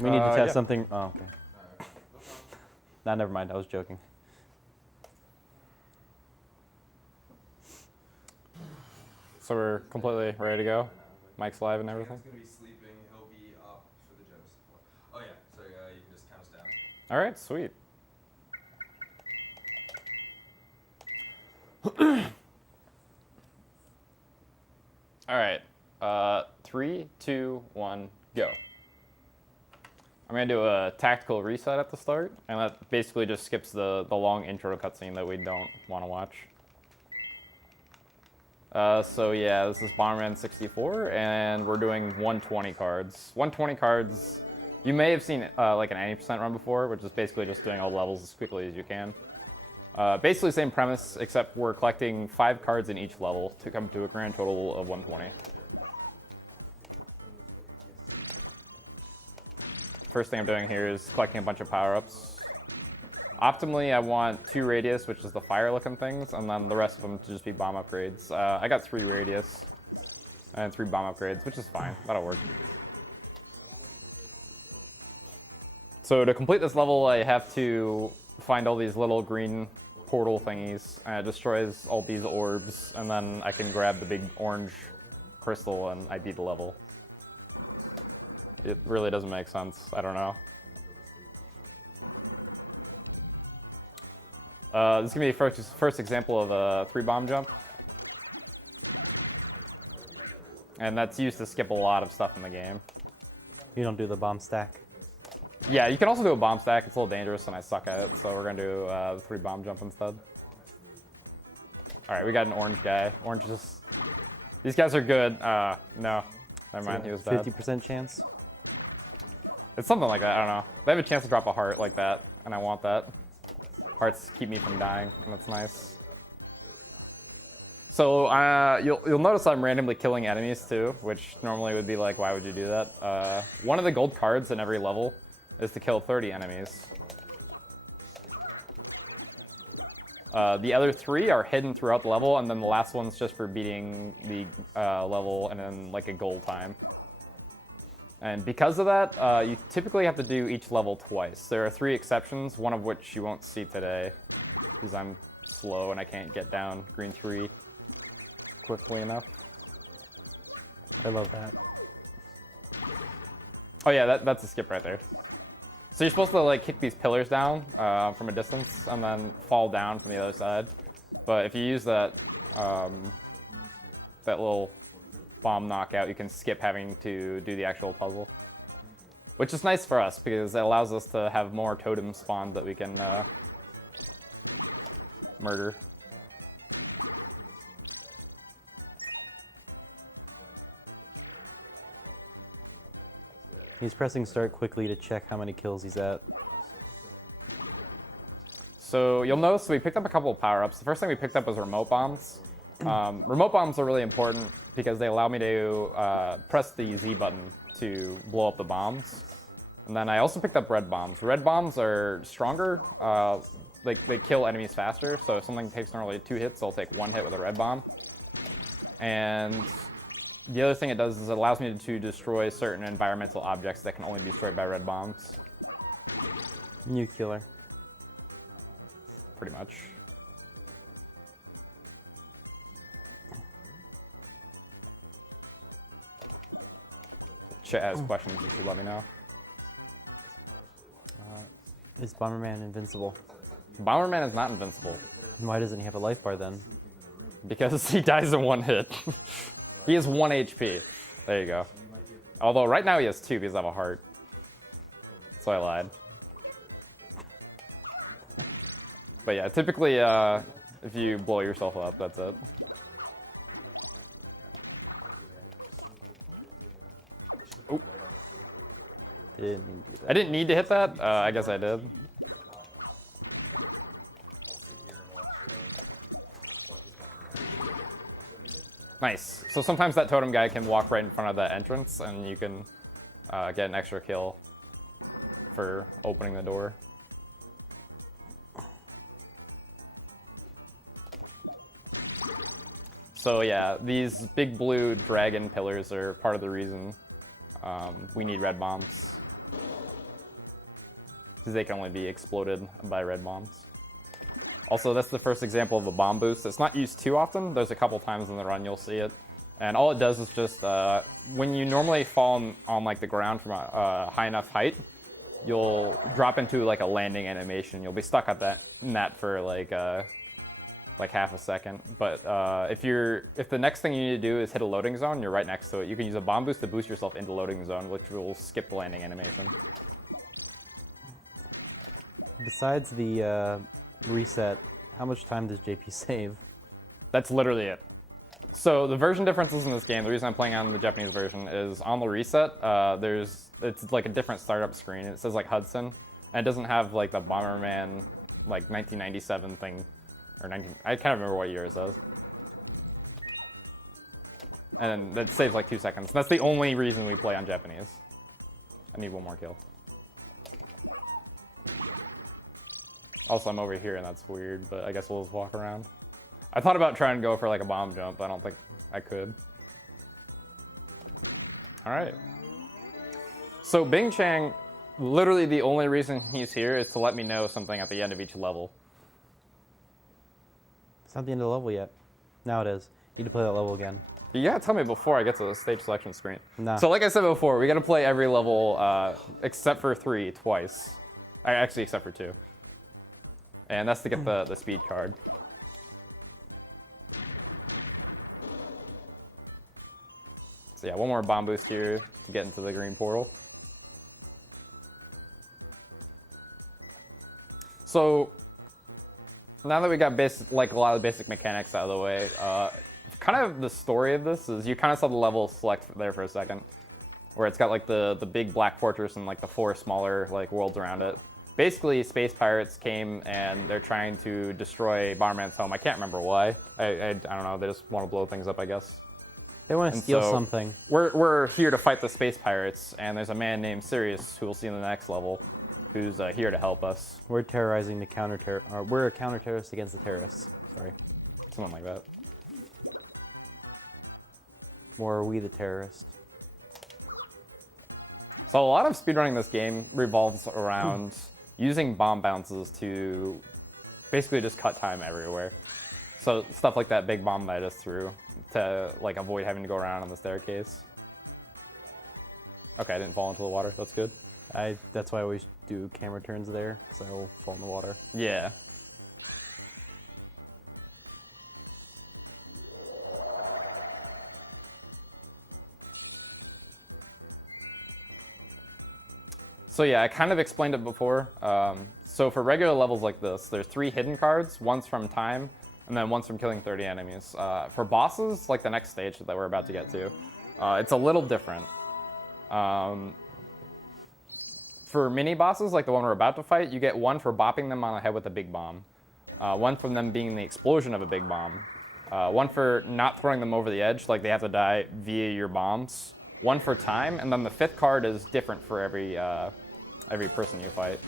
We need to test yeah. something. Oh, okay. Nah, never mind. I was joking. So we're completely ready to go. Mike's live and everything. He's gonna be sleeping. He'll be up for the jokes. Oh yeah, so you can just count us down. All right, sweet. All right, 3, 2, 1, go. I'm gonna do a tactical reset at the start, and that basically just skips the long intro cutscene that we don't want to watch. So yeah, this is Bomberman 64, and we're doing 120 cards. 120 cards, you may have seen like an 80% run before, which is basically just doing all levels as quickly as you can. Basically same premise, except we're collecting 5 cards in each level to come to a grand total of 120. First thing I'm doing here is collecting a bunch of power-ups. Optimally, I want 2 radius, which is the fire-looking things, and then the rest of them to just be bomb upgrades. I got 3 radius and 3 bomb upgrades, which is fine. That'll work. So to complete this level, I have to find all these little green portal thingies, and it destroys all these orbs, and then I can grab the big orange crystal and I beat the level. It really doesn't make sense. I don't know. This is going to be first example of a 3 bomb jump. And that's used to skip a lot of stuff in the game. You don't do the bomb stack. Yeah, you can also do a bomb stack. It's a little dangerous and I suck at it, so we're going to do the 3 bomb jump instead. Alright, we got an orange guy. Orange is... These guys are good. No. Never mind, he was bad. 50% chance? It's something like that, I don't know. They have a chance to drop a heart like that, and I want that. Hearts keep me from dying, and that's nice. So you'll notice I'm randomly killing enemies too, which normally would be like, why would you do that? One of the gold cards in every level is to kill 30 enemies. The other 3 are hidden throughout the level, and then the last one's just for beating the level and then like a goal time. And because of that, you typically have to do each level twice. There are 3 exceptions, one of which you won't see today, because I'm slow and I can't get down green 3 quickly enough. I love that. Oh yeah, that's a skip right there. So you're supposed to like kick these pillars down from a distance and then fall down from the other side. But if you use that that little bomb knockout, you can skip having to do the actual puzzle. Which is nice for us because it allows us to have more totems spawned that we can murder. He's pressing start quickly to check how many kills he's at. So you'll notice we picked up a couple of power-ups. The first thing we picked up was remote bombs. Remote bombs are really important because they allow me to press the Z button to blow up the bombs. And then I also picked up red bombs. Red bombs are stronger. They kill enemies faster. So if something takes normally 2 hits, they'll take 1 hit with a red bomb. And the other thing it does is it allows me to destroy certain environmental objects that can only be destroyed by red bombs. Nuclear. Pretty much. Chat has questions, you should let me know. Is Bomberman invincible? Bomberman is not invincible. And why doesn't he have a life bar then? Because he dies in 1 hit. He has 1 HP. There you go. Although right now he has 2 because I have a heart. So I lied. But yeah, typically if you blow yourself up, that's it. Oop. Didn't do that. I didn't need to hit that. I guess I did. Nice. So sometimes that totem guy can walk right in front of that entrance, and you can get an extra kill for opening the door. So yeah, these big blue dragon pillars are part of the reason we need red bombs. because they can only be exploded by red bombs. Also, that's the first example of a bomb boost. It's not used too often. There's a couple times in the run you'll see it. And all it does is just, when you normally fall on like the ground from a high enough height, you'll drop into like a landing animation. You'll be stuck at that for like half a second. But if the next thing you need to do is hit a loading zone, you're right next to it. You can use a bomb boost to boost yourself into loading zone, which will skip the landing animation. Besides the reset, how much time does JP save? That's literally it. So the version differences in this game, the reason I'm playing on the Japanese version is on the reset, it's like a different startup screen. It says like Hudson, and it doesn't have like the Bomberman like 1997 thing, or I can't remember what year it says. And that saves like 2 seconds. That's the only reason we play on Japanese. I need one more kill. Also, I'm over here, and that's weird, but I guess we'll just walk around. I thought about trying to go for like a bomb jump, but I don't think I could. All right. So Bing Chang, literally the only reason he's here is to let me know something at the end of each level. It's not the end of the level yet. Now it is. You need to play that level again. You gotta tell me before I get to the stage selection screen. Nah. So like I said before, we gotta play every level except for 3 twice. Actually, except for 2. And that's to get the speed card. So yeah, one more bomb boost here to get into the green portal. So now that we got a lot of the basic mechanics out of the way, kind of the story of this is you kind of saw the level select there for a second, where it's got like the big black fortress and like the 4 smaller like worlds around it. Basically, space pirates came and they're trying to destroy Bomberman's home. I can't remember why. I don't know. They just want to blow things up, I guess. They want to steal something. We're here to fight the space pirates, and there's a man named Sirius, who we'll see in the next level, who's here to help us. We're terrorizing the we're a counter-terrorist against the terrorists. Sorry. Something like that. Or are we the terrorists? So a lot of speedrunning this game revolves around using bomb bounces to basically just cut time everywhere. So stuff like that big bomb that I just threw to like avoid having to go around on the staircase. Okay, I didn't fall into the water. That's good. That's why I always do camera turns there, because I will fall in the water. Yeah. So yeah, I kind of explained it before. So for regular levels like this, there's 3 hidden cards. One's from time, and then one's from killing 30 enemies. For bosses, like the next stage that we're about to get to, it's a little different. For mini bosses, like the one we're about to fight, you get 1 for bopping them on the head with a big bomb, 1 from them being the explosion of a big bomb, 1 for not throwing them over the edge, like they have to die via your bombs, 1 for time, and then the 5th card is different for every person you fight.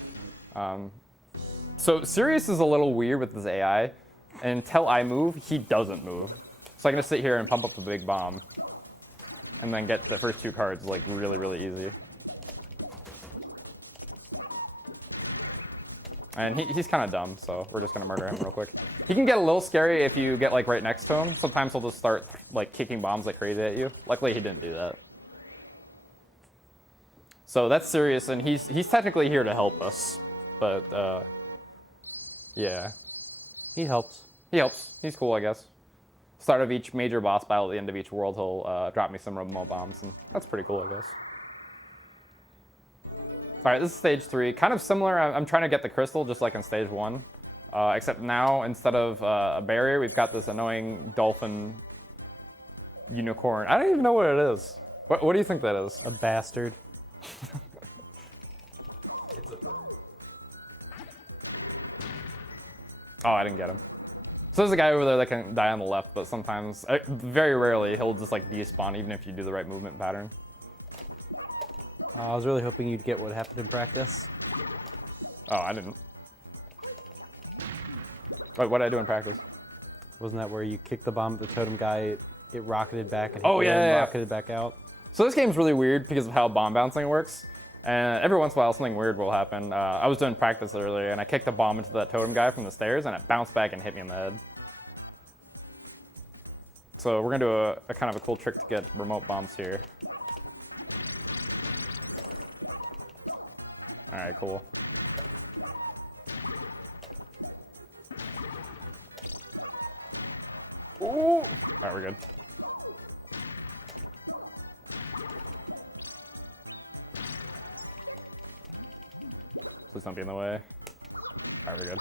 So Sirius is a little weird with his AI. Until I move, he doesn't move. So I'm gonna sit here and pump up the big bomb, and then get the first 2 cards like really, really easy. And he's kind of dumb, so we're just gonna murder him real quick. He can get a little scary if you get like right next to him. Sometimes he'll just start like kicking bombs like crazy at you. Luckily, he didn't do that. So that's Sirius, and he's technically here to help us, but yeah. He helps. He helps. He's cool, I guess. Start of each major boss battle, at the end of each world, he'll drop me some remote bombs, and that's pretty cool, I guess. All right, this is stage 3. Kind of similar. I'm trying to get the crystal, just like in stage 1. Except now, instead of a barrier, we've got this annoying dolphin unicorn. I don't even know what it is. What do you think that is? A bastard. It's a bird. Oh, I didn't get him. So there's a guy over there that can die on the left, but sometimes, very rarely, he'll just like despawn even if you do the right movement pattern. I was really hoping you'd get what happened in practice. Oh, I didn't. What did I do in practice? Wasn't that where you kicked the bomb at the totem guy, it rocketed back and Oh, yeah. rocketed back out? So this game's really weird because of how bomb bouncing works. And every once in a while, something weird will happen. I was doing practice earlier, and I kicked a bomb into that totem guy from the stairs, and it bounced back and hit me in the head. So we're gonna do a kind of a cool trick to get remote bombs here. All right, cool. Ooh! All right, we're good. Please don't be in the way. All right, we're good.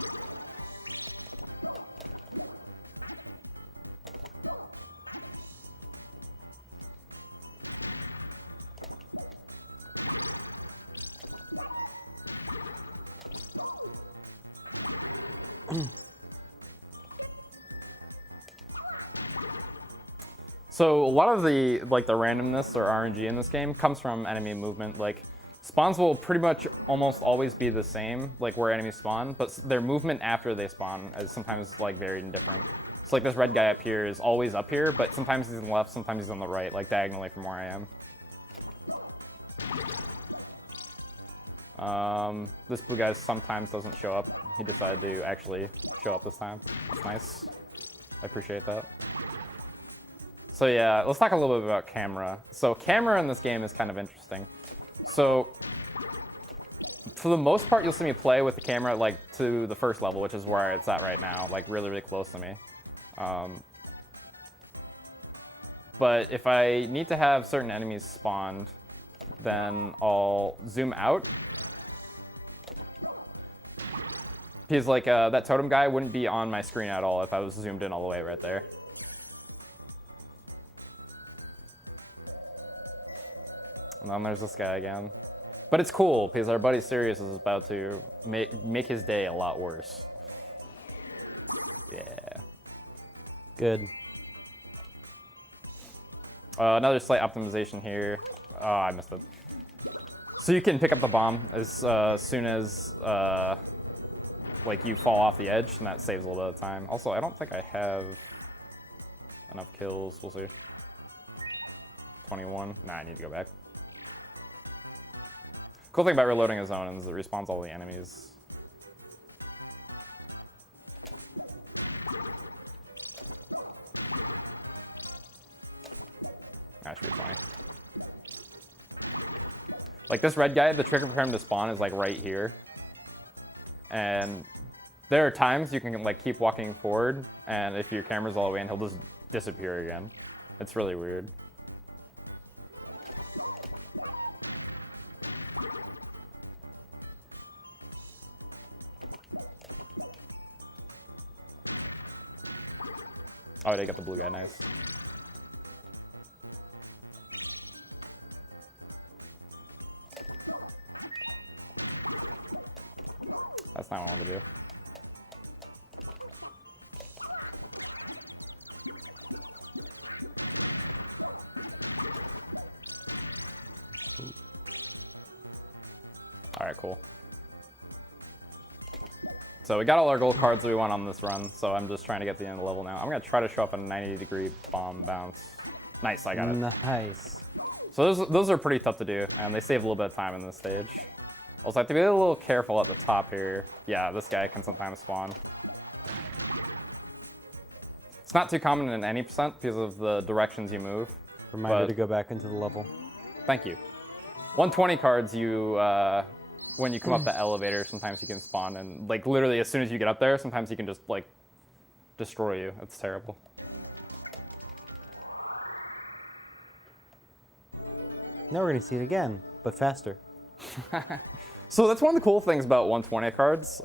So a lot of the the randomness or RNG in this game comes from enemy movement. Like spawns will pretty much almost always be the same, like where enemies spawn, but their movement after they spawn is sometimes like varied and different. So like this red guy up here is always up here, but sometimes he's on the left, sometimes he's on the right, like diagonally from where I am. This blue guy sometimes doesn't show up. He decided to actually show up this time. That's nice. I appreciate that. So yeah, let's talk a little bit about camera. So camera in this game is kind of interesting. So for the most part, you'll see me play with the camera like to the first level, which is where it's at right now, like really, really close to me. But if I need to have certain enemies spawned, then I'll zoom out. Because like that totem guy wouldn't be on my screen at all if I was zoomed in all the way right there. And then there's this guy again. But it's cool, because our buddy Sirius is about to make his day a lot worse. Yeah. Good. Another slight optimization here. Oh, I missed it. So you can pick up the bomb as soon as like you fall off the edge, and that saves a little bit of time. Also, I don't think I have enough kills. We'll see. 21. Nah, I need to go back. Cool thing about reloading a zone is it respawns all the enemies. That should be funny. Like this red guy, the trigger for him to spawn is like right here. And there are times you can like keep walking forward, and if your camera's all the way in, he'll just disappear again. It's really weird. Oh, they got the blue guy, nice. That's not what I wanted to do. All right, cool. So we got all our gold cards that we want on this run, so I'm just trying to get to the end of the level now. I'm going to try to show up a 90-degree bomb bounce. Nice, I got it. Nice. So those are pretty tough to do, and they save a little bit of time in this stage. Also, I have to be a little careful at the top here. Yeah, this guy can sometimes spawn. It's not too common in any percent because of the directions you move. Reminder to go back into the level. Thank you. 120 cards, you when you come up the elevator, sometimes you can spawn, and like literally as soon as you get up there, sometimes he can just like destroy you. It's terrible. Now we're gonna see it again, but faster. So that's one of the cool things about 120 cards.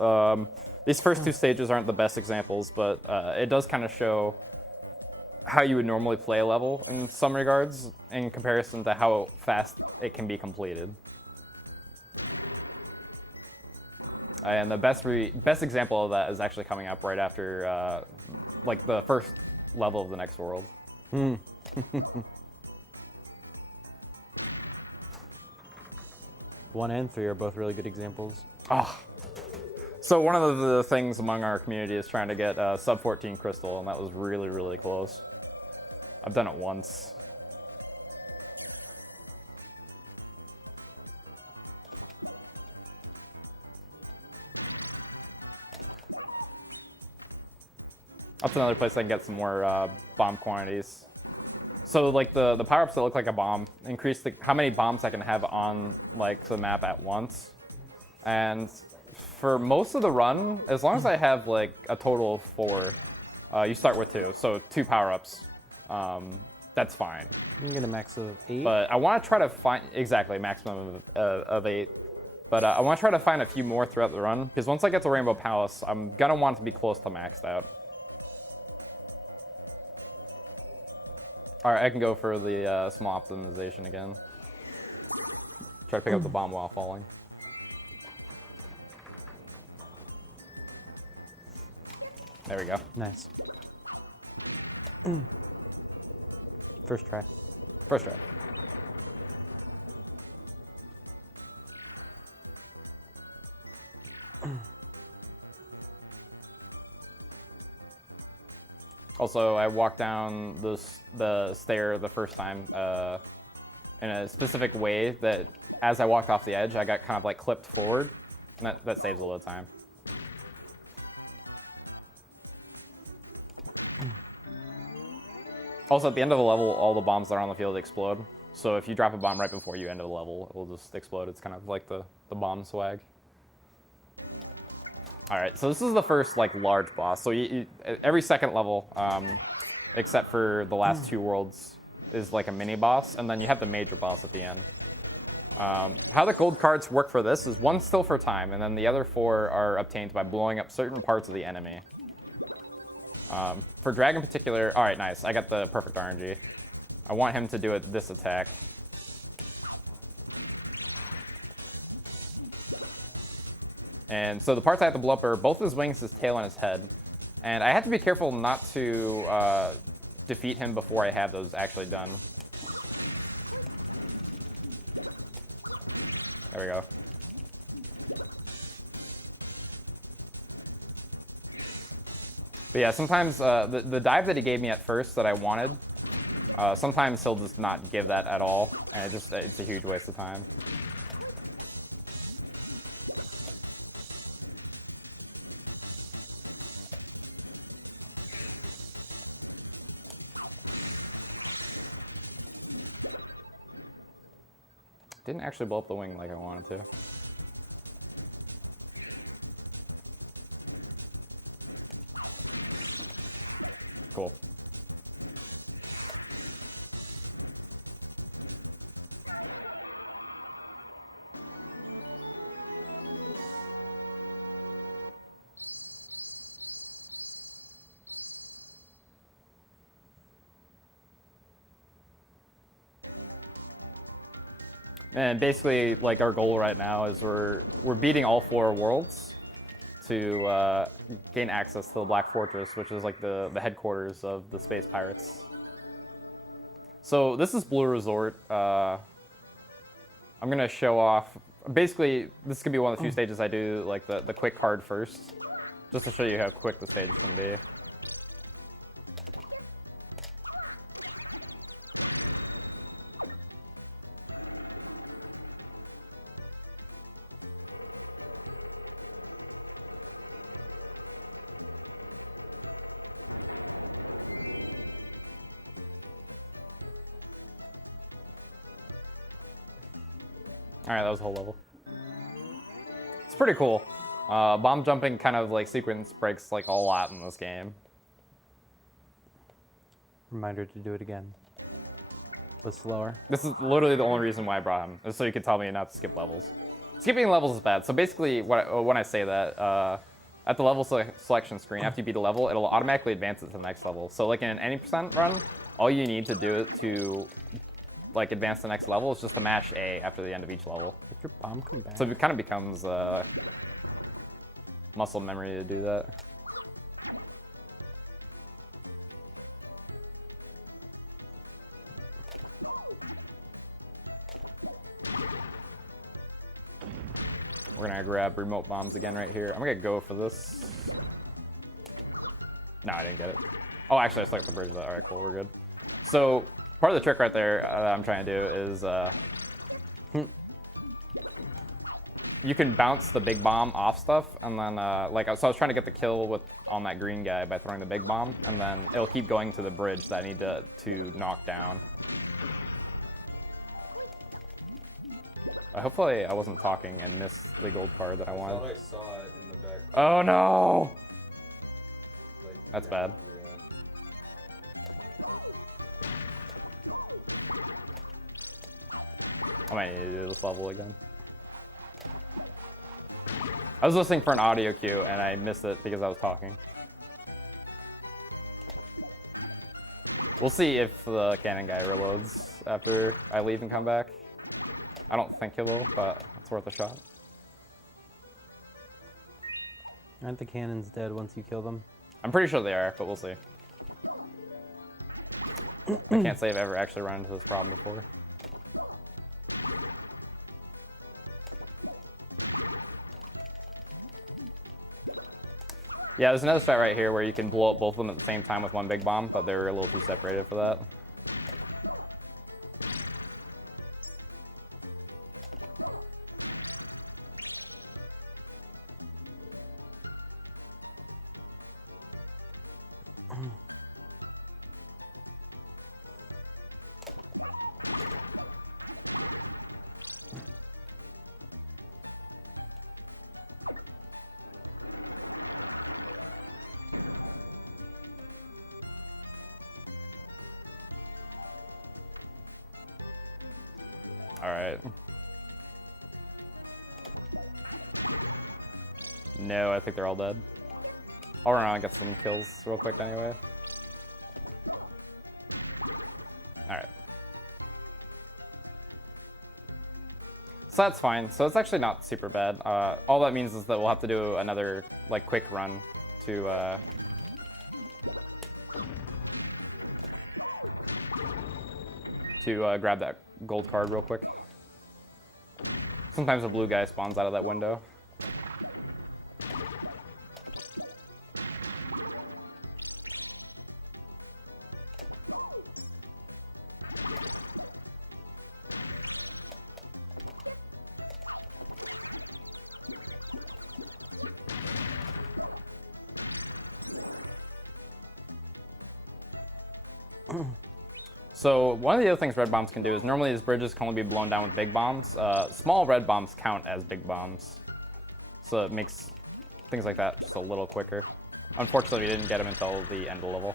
These first two stages aren't the best examples, but it does kind of show how you would normally play a level in some regards in comparison to how fast it can be completed. And the best example of that is actually coming up right after like the first level of the next world. One and three are both really good examples. Oh. So one of the things among our community is trying to get sub 14 crystal, and that was really, really close. I've done it once. That's another place I can get some more bomb quantities. So like the power-ups that look like a bomb increase how many bombs I can have on like the map at once. And for most of the run, as long as I have like a total of 4, you start with 2, so 2 power-ups. That's fine. You can get a max of 8. But I want to try to find exactly maximum of 8. But I want to try to find a few more throughout the run because once I get to Rainbow Palace, I'm gonna want to be close to maxed out. All right, I can go for the small optimization again. Try to pick up the bomb while falling. There we go. Nice. First try. First try. Also, I walked down the stair the first time in a specific way that as I walked off the edge, I got kind of like clipped forward, and that saves a little time. Also, at the end of the level, all the bombs that are on the field explode. So if you drop a bomb right before you end the level, it will just explode. It's kind of like the bomb swag. All right, so this is the first like large boss. So every second level, except for the last 2 worlds, is like a mini boss, and then you have the major boss at the end. How the gold cards work for this is 1 still for time, and then the other 4 are obtained by blowing up certain parts of the enemy. For Drag in particular, all right, nice. I got the perfect RNG. I want him to do this attack. And so the parts I have to blow up are both his wings, his tail, and his head. And I have to be careful not to defeat him before I have those actually done. There we go. But yeah, sometimes the dive that he gave me at first that I wanted, sometimes he'll just not give that at all, and it's a huge waste of time. Didn't actually blow up the wing like I wanted to. Cool. And basically, like our goal right now is we're beating all 4 worlds to gain access to the Black Fortress, which is like the headquarters of the Space Pirates. So this is Blue Resort. I'm gonna show off. Basically, this could be one of the few stages I do like the quick card first, just to show you how quick the stage can be. Alright, that was the whole level. It's pretty cool. Bomb jumping kind of like sequence breaks like a lot in this game. Reminder to do it again, but slower. This is literally the only reason why I brought him, is so you could tell me not to skip levels. Skipping levels is bad. So basically, when I say that, at the level selection screen, after you beat a level, it'll automatically advance it to the next level. So like in an any % run, all you need to do to like advance the next level is just to mash A after the end of each level. Did your bomb come back? So it kind of becomes muscle memory to do that. We're gonna grab remote bombs again right here. I'm gonna go for this. No, I didn't get it. Oh, actually, I still got the bridge. All right, cool, we're good. So part of the trick right there that I'm trying to do is you can bounce the big bomb off stuff, and then like so I was trying to get the kill on that green guy by throwing the big bomb, and then it'll keep going to the bridge that I need to knock down. Hopefully I wasn't talking and missed the gold card that I I wanted. thought I saw it in the back. Oh no! Like, That's bad. I might need to do this level again. I was listening for an audio cue and I missed it because I was talking. We'll see if the cannon guy reloads after I leave and come back. I don't think he will, but it's worth a shot. Aren't the cannons dead once you kill them? I'm pretty sure they are, but we'll see. I can't say I've ever actually run into this problem before. Yeah, there's another strat right here where you can blow up both of them at the same time with one big bomb, but they're a little too separated for that. Alright. No, I think they're all dead. I'll run around and get some kills real quick anyway. Alright. So that's fine. So it's actually not super bad. All that means is that we'll have to do another like quick run to grab that gold card real quick. Sometimes a blue guy spawns out of that window. So one of the other things red bombs can do is normally these bridges can only be blown down with big bombs. Small red bombs count as big bombs. So it makes things like that just a little quicker. Unfortunately, we didn't get them until the end of the level.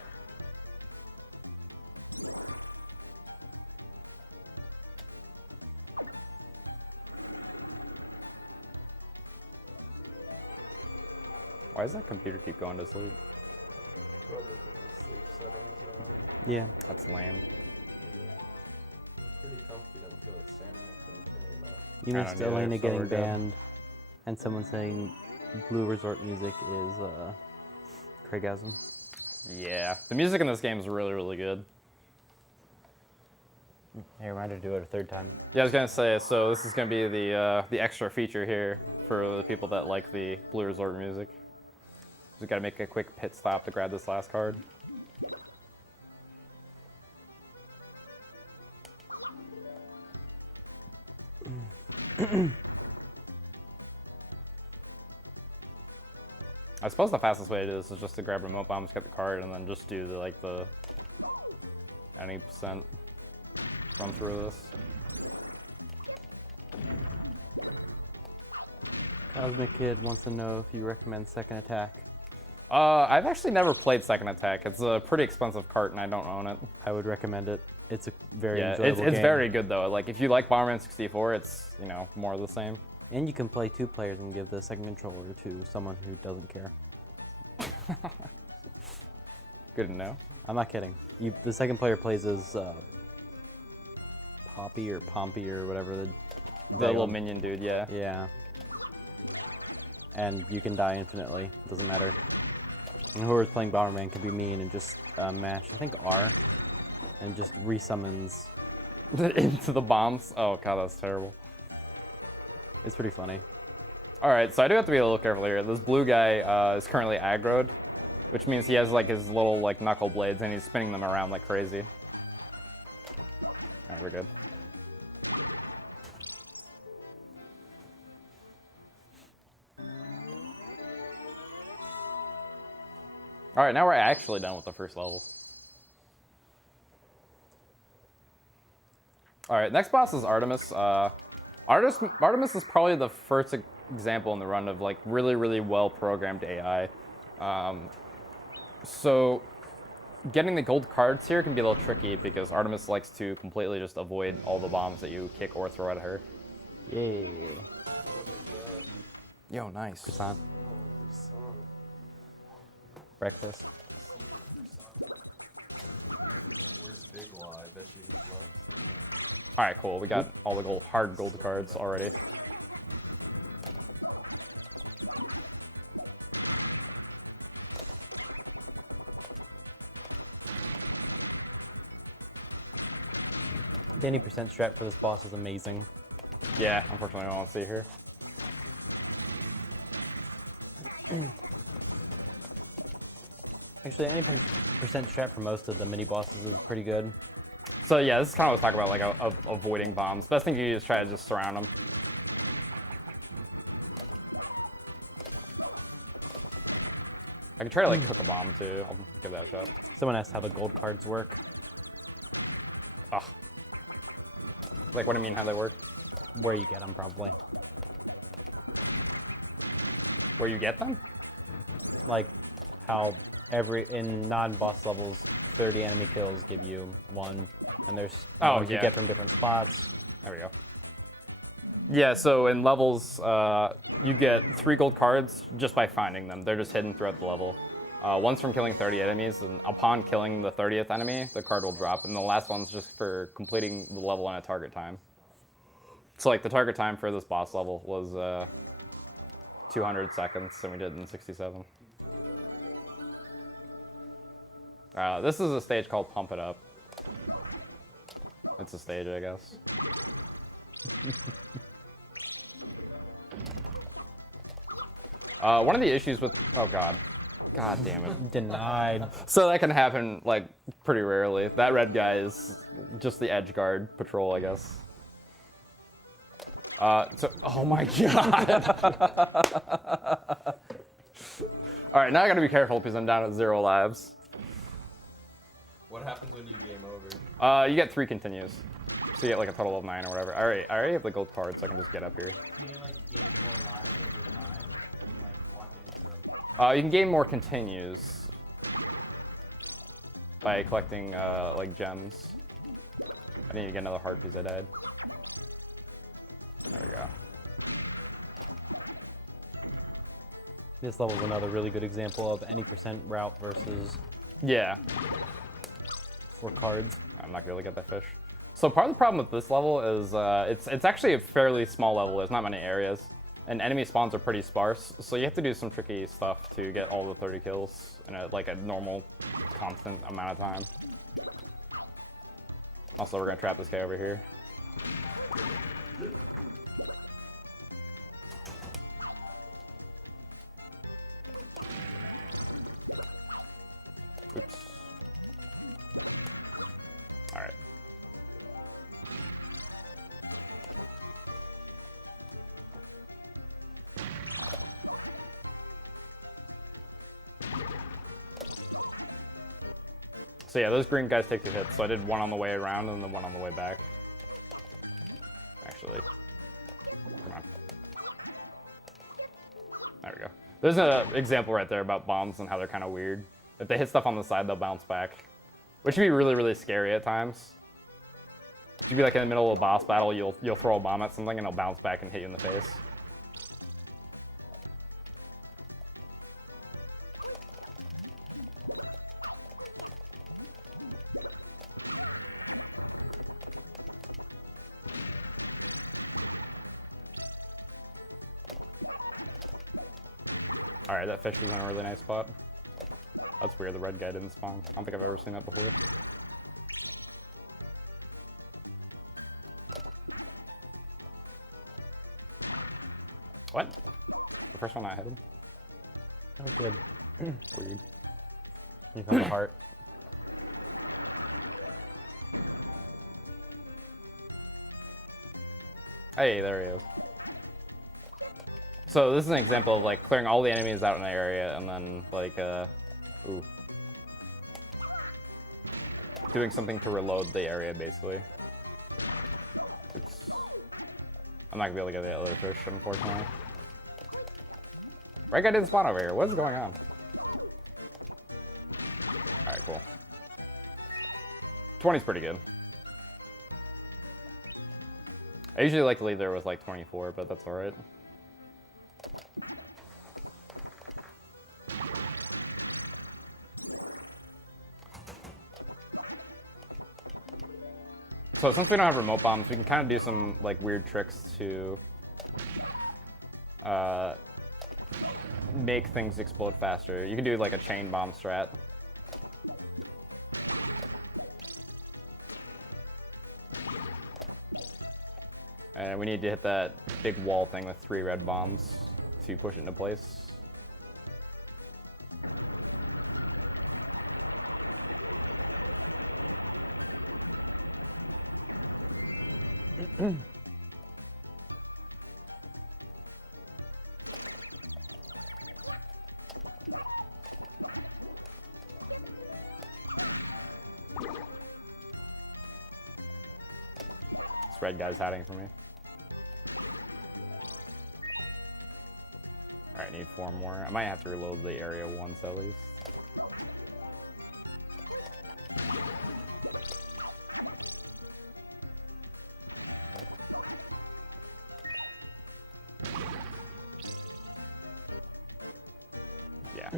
Why does that computer keep going to sleep? Probably because the sleep settings are on. Yeah. That's lame. I'm pretty comfy, don't feel like standing up and turning it off. You I missed don't either, Elena so getting we're good. banned, and someone saying Blue Resort music is Craigasm. Yeah, the music in this game is really, really good. Hey, reminder to do it a third time. Yeah, I was gonna say, so this is gonna be the extra feature here for the people that like the Blue Resort music. We gotta make a quick pit stop to grab this last card. I suppose the fastest way to do this is just to grab remote bombs, get the card, and then just do the any percent run through this. Cosmic Kid wants to know if you recommend Second Attack. I've actually never played Second Attack. It's a pretty expensive cart, and I don't own it. I would recommend it. It's a very Yeah, enjoyable it's game. very good though. Like if you like Bomberman 64, it's more of the same. And you can play 2 players and give the second controller to someone who doesn't care. Good to know. I'm not kidding. The second player plays as Poppy or Pompey or whatever The little minion dude, yeah. Yeah. And you can die infinitely. Doesn't matter. And whoever's playing Bomberman can be mean and just mash, I think, R, and just resummons. Into the bombs. Oh god, that's terrible. It's pretty funny. Alright, so I do have to be a little careful here. This blue guy is currently aggroed, which means he has like his little like knuckle blades and he's spinning them around like crazy. Alright, we're good. All right, now we're actually done with the first level. All right, next boss is Artemis. Artemis is probably the first example in the run of like really well programmed AI. So getting the gold cards here can be a little tricky because Artemis likes to completely just avoid all the bombs that you kick or throw at her. Yay. Yo, nice. Croissant. Breakfast. Where's Big Law? I bet you he loves them. All right, cool. We got all the hard gold cards already. The 80% strat for this boss is amazing. Yeah, unfortunately, I won't see here. Actually, 80% strat for most of the mini bosses is pretty good. So yeah, this is kind of what I was talking about, like avoiding bombs. Best thing you do is try to just surround them. I could try to like cook a bomb too. I'll give that a shot. Someone asked how the gold cards work. Ugh. Like, what do you mean how they work? Where you get them, probably. Where you get them? Like how in non-boss levels, 30 enemy kills give you one, and there's ones you get from different spots. There we go. Yeah, so in levels, you get 3 gold cards just by finding them. They're just hidden throughout the level. One's from killing 30 enemies, and upon killing the 30th enemy, the card will drop. And the last one's just for completing the level in a target time. So like the target time for this boss level was 200 seconds, and we did it in 67. This is a stage called Pump It Up. It's a stage, I guess. One of the issues with... Oh, God. God damn it. Denied. So that can happen, like, pretty rarely. That red guy is just the edge guard patrol, I guess. Oh my God. All right, now I gotta be careful because I'm down at 0 lives. What happens when you game over? You get 3 continues. So you get like a total of 9 or whatever. All right, I already have the gold card, so I can just get up here. Can you like gain more lives over time and like walk into it? You can gain more continues by collecting like gems. I need to get another heart because I died. There we go. This level is another really good example of any percent route versus Yeah. 4 cards. I'm not gonna get that fish. So part of the problem with this level is it's actually a fairly small level. There's not many areas, and enemy spawns are pretty sparse. So you have to do some tricky stuff to get all the 30 kills in a normal, constant amount of time. Also, we're gonna trap this guy over here. Oops. All right. So yeah, those green guys take 2 hits. So I did 1 on the way around and then 1 on the way back. Actually, come on. There we go. There's an example right there about bombs and how they're kind of weird. If they hit stuff on the side, they'll bounce back, which can be really scary at times. You'd be like in the middle of a boss battle, you'll throw a bomb at something and it'll bounce back and hit you in the face. All right, that fish was in a really nice spot. That's weird, the red guy didn't spawn. I don't think I've ever seen that before. What? The first one I hit him? Oh, good. Weird. You found a heart. Hey, there he is. So this is an example of like clearing all the enemies out in an area and then like Ooh. Doing something to reload the area, basically. Oops. I'm not gonna be able to get the other fish, unfortunately. Right guy didn't spawn over here. What is going on? Alright, cool. 20's pretty good. I usually like to leave there with like 24, but that's alright. So since we don't have remote bombs, we can kind of do some like weird tricks to make things explode faster. You can do like a chain bomb strat. And we need to hit that big wall thing with 3 red bombs to push it into place. This red guy's hiding from me. Alright, need 4 more. I might have to reload the area once at least. Yeah.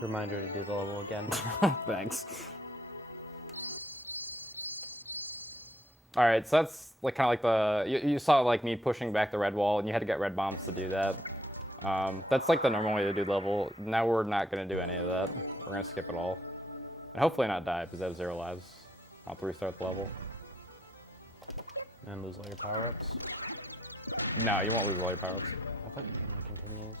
Reminder to do the level again. Thanks. Alright, so that's like kind of like the... You saw like me pushing back the red wall, and you had to get red bombs to do that. That's like the normal way to do the level. Now we're not going to do any of that. We're going to skip it all. And hopefully not die, because I have 0 lives. I'll have to restart the level. And lose all your power-ups. No, you won't lose all your power-ups. I thought you continues.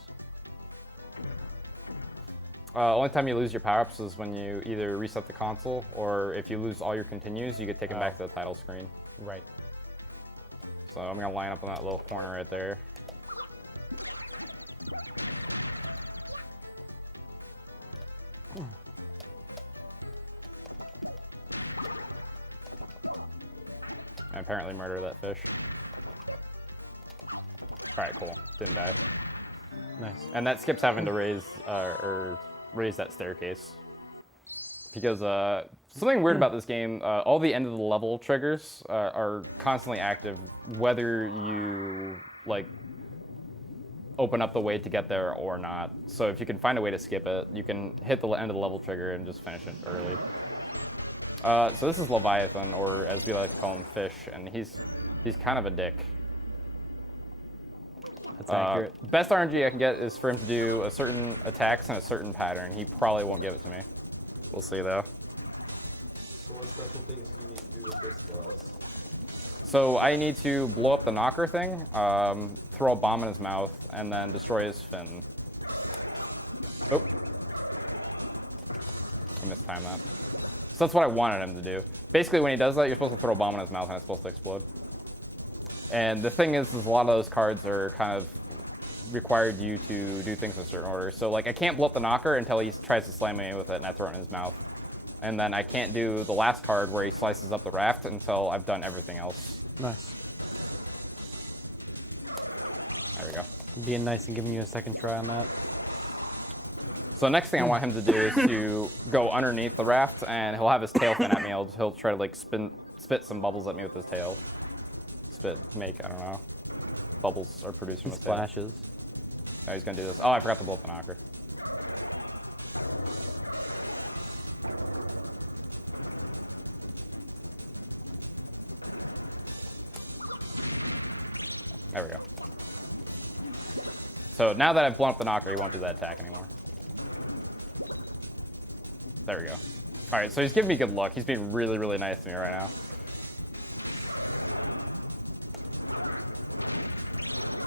Only time you lose your power-ups is when you either reset the console, or if you lose all your continues, you get taken back to the title screen. Right. So I'm gonna line up on that little corner right there. And apparently murder that fish. Alright, cool. Didn't die. Nice. And that skips having to raise that staircase. Because something weird about this game, all the end of the level triggers are constantly active, whether you like open up the way to get there or not. So if you can find a way to skip it, you can hit the end of the level trigger and just finish it early. So this is Leviathan, or as we like to call him, Fish, and he's kind of a dick. That's accurate. Best RNG I can get is for him to do a certain attacks in a certain pattern. He probably won't give it to me. We'll see though. So what special things do you need to do with this boss? So I need to blow up the knocker thing, throw a bomb in his mouth, and then destroy his fin. Oh. I mistimed that. So that's what I wanted him to do. Basically, when he does that, you're supposed to throw a bomb in his mouth and it's supposed to explode. And the thing is a lot of those cards are kind of required you to do things in a certain order. So like I can't blow up the knocker until he tries to slam me with it and I throw it in his mouth. And then I can't do the last card where he slices up the raft until I've done everything else. Nice. There we go. Being nice and giving you a second try on that. So the next thing I want him to do is to go underneath the raft, and he'll have his tail fin at me. He'll try to like spit some bubbles at me with his tail. Make, I don't know. Bubbles are produced from his tail. Splashes. Oh, he's gonna do this. Oh, I forgot to blow up the knocker. There we go. So now that I've blown up the knocker, he won't do that attack anymore. There we go. Alright, so he's giving me good luck. He's being really, really nice to me right now.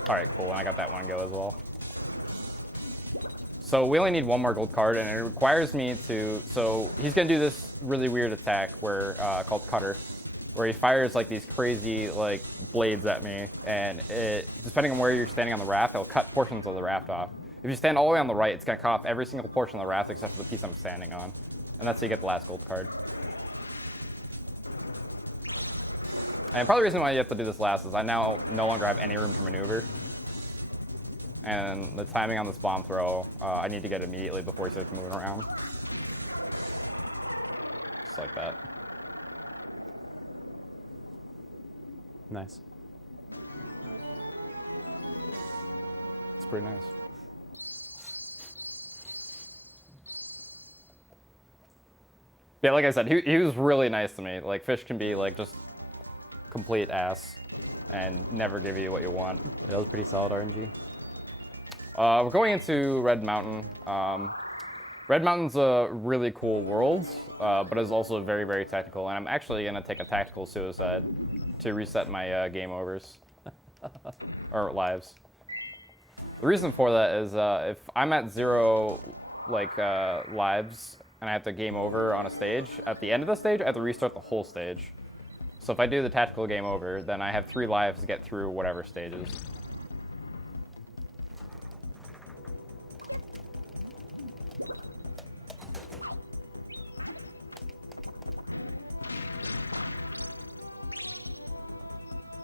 Alright, cool, and I got that one go as well. So we only need one more gold card, and it requires me to... So he's going to do this really weird attack where called Cutter, where he fires like these crazy like blades at me, and it, depending on where you're standing on the raft, it'll cut portions of the raft off. If you stand all the way on the right, it's going to cut off every single portion of the raft except for the piece I'm standing on. And that's how you get the last gold card. And part of the reason why you have to do this last is I now no longer have any room to maneuver. And the timing on this bomb throw, I need to get it immediately before he starts moving around. Just like that. Nice. It's pretty nice. Yeah, like I said, he was really nice to me. Like, fish can be, like, just complete ass and never give you what you want. Yeah, that was pretty solid RNG. We're going into Red Mountain. Red Mountain's a really cool world, but it's also very, very technical. And I'm actually going to take a tactical suicide to reset my game overs. Or lives. The reason for that is if I'm at 0 lives and I have to game over on a stage, at the end of the stage, I have to restart the whole stage. So if I do the tactical game over, then I have 3 lives to get through whatever stages.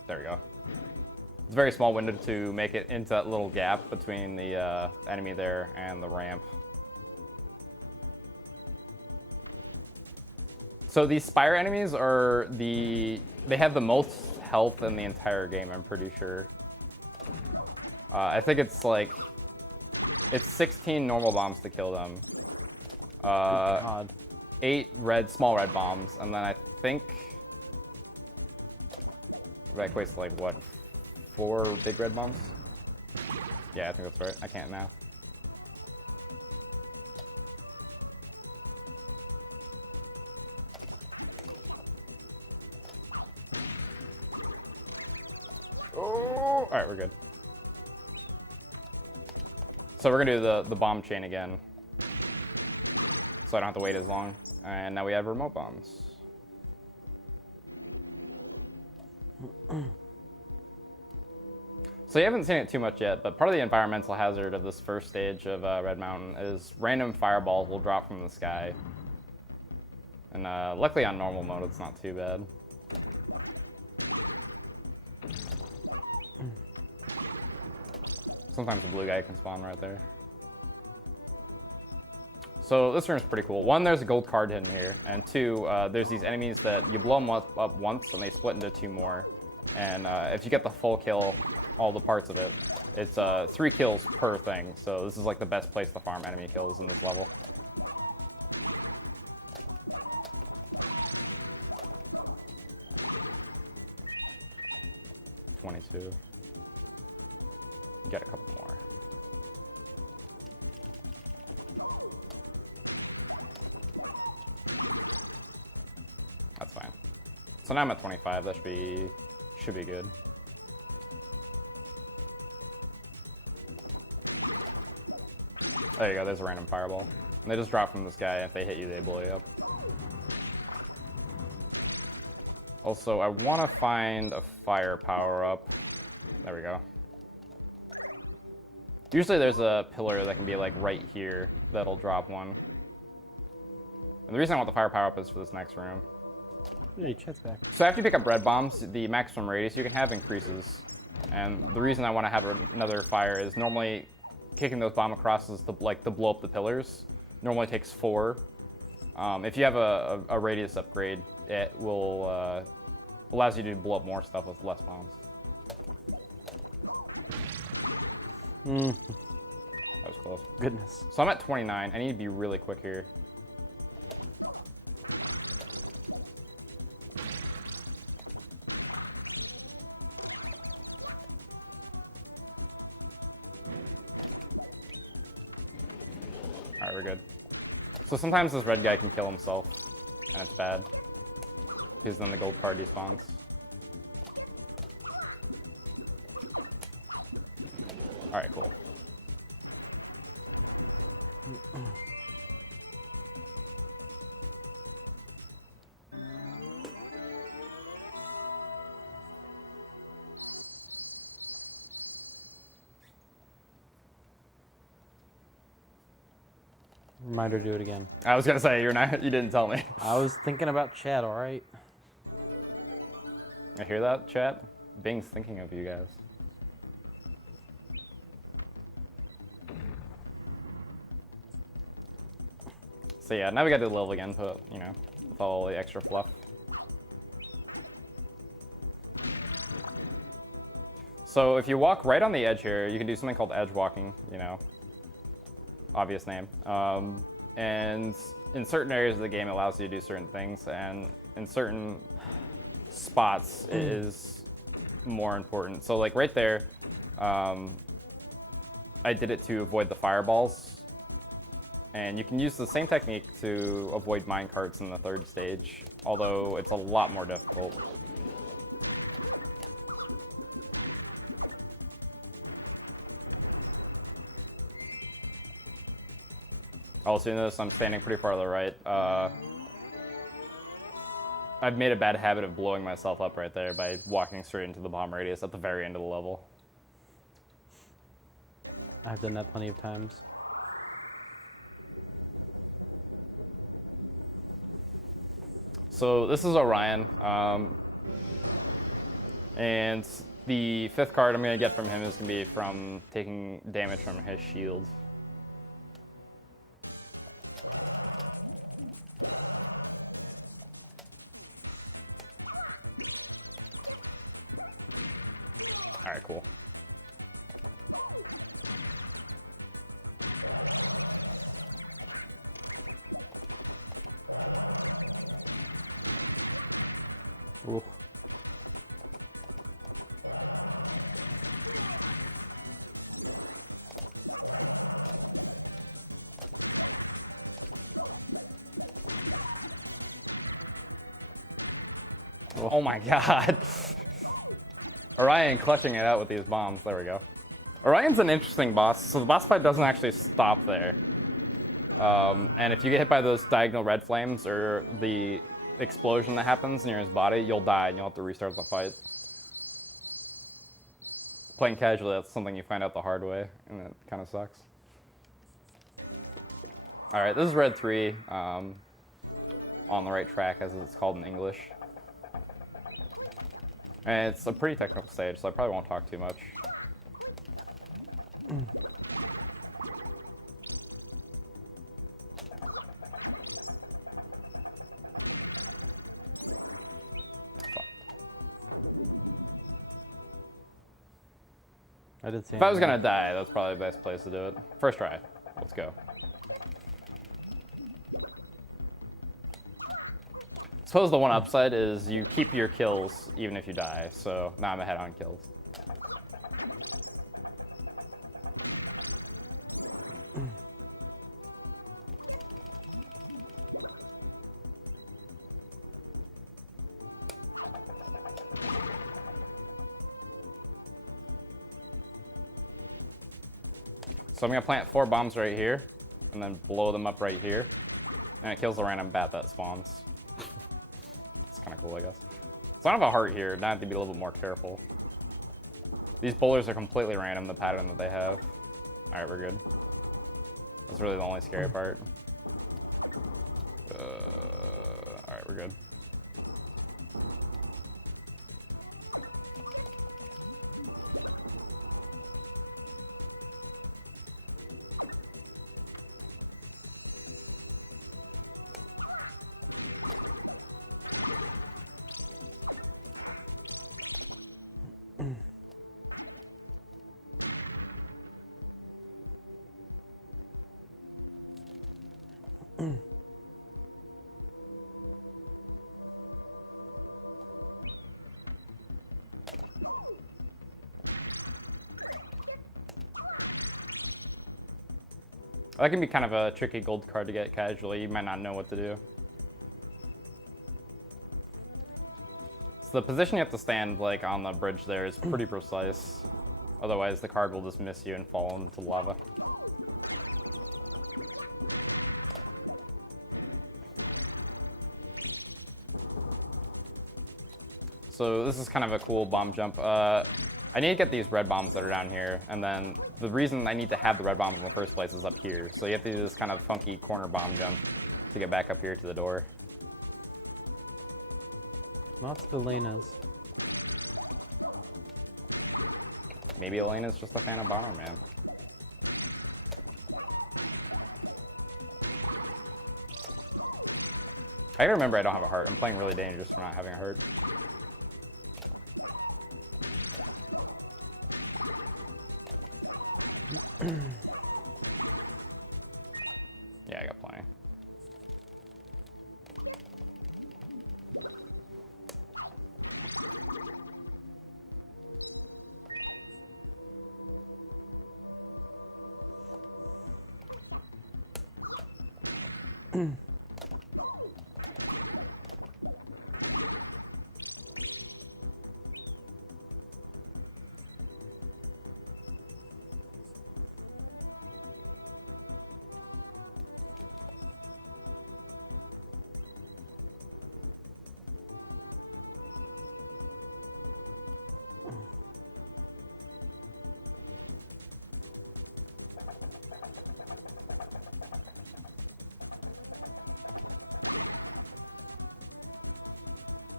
There we go. It's a very small window to make it into that little gap between the enemy there and the ramp. So these Spire enemies are they have the most health in the entire game, I'm pretty sure. I think it's 16 normal bombs to kill them. God. 8 small red bombs, and then I think that equates to like what, 4 big red bombs? Yeah, I think that's right. I can't math. Oh, all right, we're good. So we're gonna do the bomb chain again, so I don't have to wait as long. And now we have remote bombs. So you haven't seen it too much yet, but part of the environmental hazard of this first stage of Red Mountain is random fireballs will drop from the sky. And luckily on normal mode, it's not too bad. Sometimes the blue guy can spawn right there. So this room is pretty cool. 1, there's a gold card hidden here, and 2, there's these enemies that you blow them up once and they split into 2 more. And if you get the full kill, all the parts of it, it's 3 kills per thing. So this is like the best place to farm enemy kills in this level. $22. Get a couple more. That's fine. So now I'm at 25. That should be good. There you go. There's a random fireball. And they just drop from the sky. If they hit you, they blow you up. Also, I want to find a fire power-up. There we go. Usually there's a pillar that can be like right here that'll drop one. And the reason I want the fire power-up is for this next room. Hey, chat's back. So after you pick up red bombs, the maximum radius you can have increases. And the reason I want to have another fire is normally kicking those bomb across is to blow up the pillars. Normally takes 4. If you have a radius upgrade, it will allows you to blow up more stuff with less bombs. That was close. Goodness. So I'm at 29. I need to be really quick here. Alright, we're good. So sometimes this red guy can kill himself, and it's bad. Because then the gold card despawns. Alright, cool. Reminder to do it again. I was gonna say, you didn't tell me. I was thinking about chat, alright? I hear that, chat? Bing's thinking of you guys. So yeah, now we got the level again, but, you know, with all the extra fluff. So if you walk right on the edge here, you can do something called edge walking, you know. Obvious name. And in certain areas of the game, it allows you to do certain things, and in certain spots, it is more important. So like right there, I did it to avoid the fireballs, and you can use the same technique to avoid minecarts in the third stage, although it's a lot more difficult. Also, notice I'm standing pretty far to the right. I've made a bad habit of blowing myself up right there by walking straight into the bomb radius at the very end of the level. I've done that plenty of times. So this is Orion, and the 5th card I'm going to get from him is going to be from taking damage from his shield. Alright, cool. Ooh. Oh my god. Orion clutching it out with these bombs. There we go. Orion's an interesting boss. So the boss fight doesn't actually stop there. And if you get hit by those diagonal red flames or the explosion that happens near his body, you'll die and you'll have to restart the fight. Playing casually, that's something you find out the hard way, and it kind of sucks. Alright, this is Red 3, on the right track as it's called in English. And it's a pretty technical stage, so I probably won't talk too much. I did see. If I was gonna die, that's probably the best place to do it. First try. Let's go. Suppose the one upside is you keep your kills even if you die, so now I'm ahead on kills. So I'm gonna plant 4 bombs right here, and then blow them up right here, and it kills the random bat that spawns. It's kind of cool, I guess. So I don't have a heart here, now I have to be a little bit more careful. These boulders are completely random, the pattern that they have. Alright, we're good. That's really the only scary part. Alright, we're good. That can be kind of a tricky gold card to get casually. You might not know what to do. So the position you have to stand like on the bridge there is pretty precise. Otherwise, the card will just miss you and fall into lava. So this is kind of a cool bomb jump. I need to get these red bombs that are down here, and then the reason I need to have the red bombs in the first place is up here. So you have to do this kind of funky corner bomb jump to get back up here to the door. Lots of Elena's. Maybe Elena's just a fan of Bomberman. I gotta remember I don't have a heart. I'm playing really dangerous for not having a heart. Yeah, I got plenty.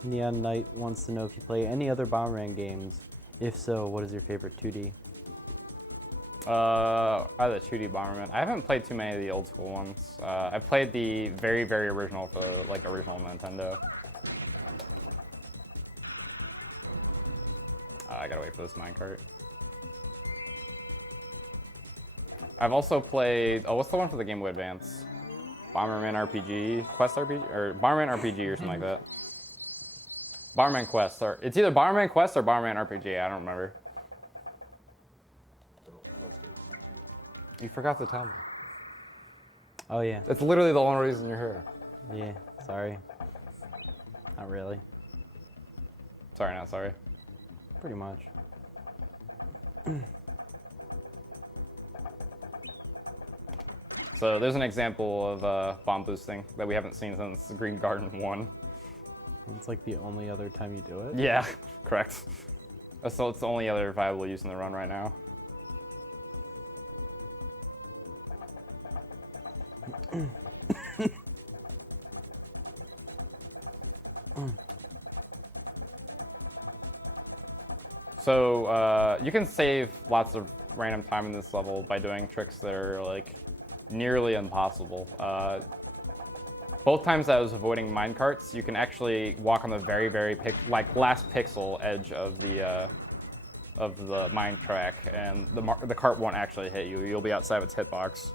Neon Knight wants to know if you play any other Bomberman games. If so, what is your favorite 2D? Either 2D Bomberman. I haven't played too many of the old school ones. I've played the very, very original for like original Nintendo. I gotta wait for this minecart. I've also played. Oh, what's the one for the Game Boy Advance? Bomberman RPG, Quest RPG, or Bomberman RPG or something like that. Bomberman Quest, or it's either Bomberman Quest or Bomberman RPG. I don't remember. You forgot to tell me. Oh yeah. It's literally the only reason you're here. Yeah, sorry. Not really. Sorry, not sorry. Pretty much. So there's an example of bomb boosting that we haven't seen since Green Garden 1. It's like the only other time you do it. Yeah, correct. So it's the only other viable use in the run right now. So you can save lots of random time in this level by doing tricks that are like nearly impossible. Both times I was avoiding minecarts, you can actually walk on the very, very last pixel edge of the mine track, and the cart won't actually hit you. You'll be outside of its hitbox.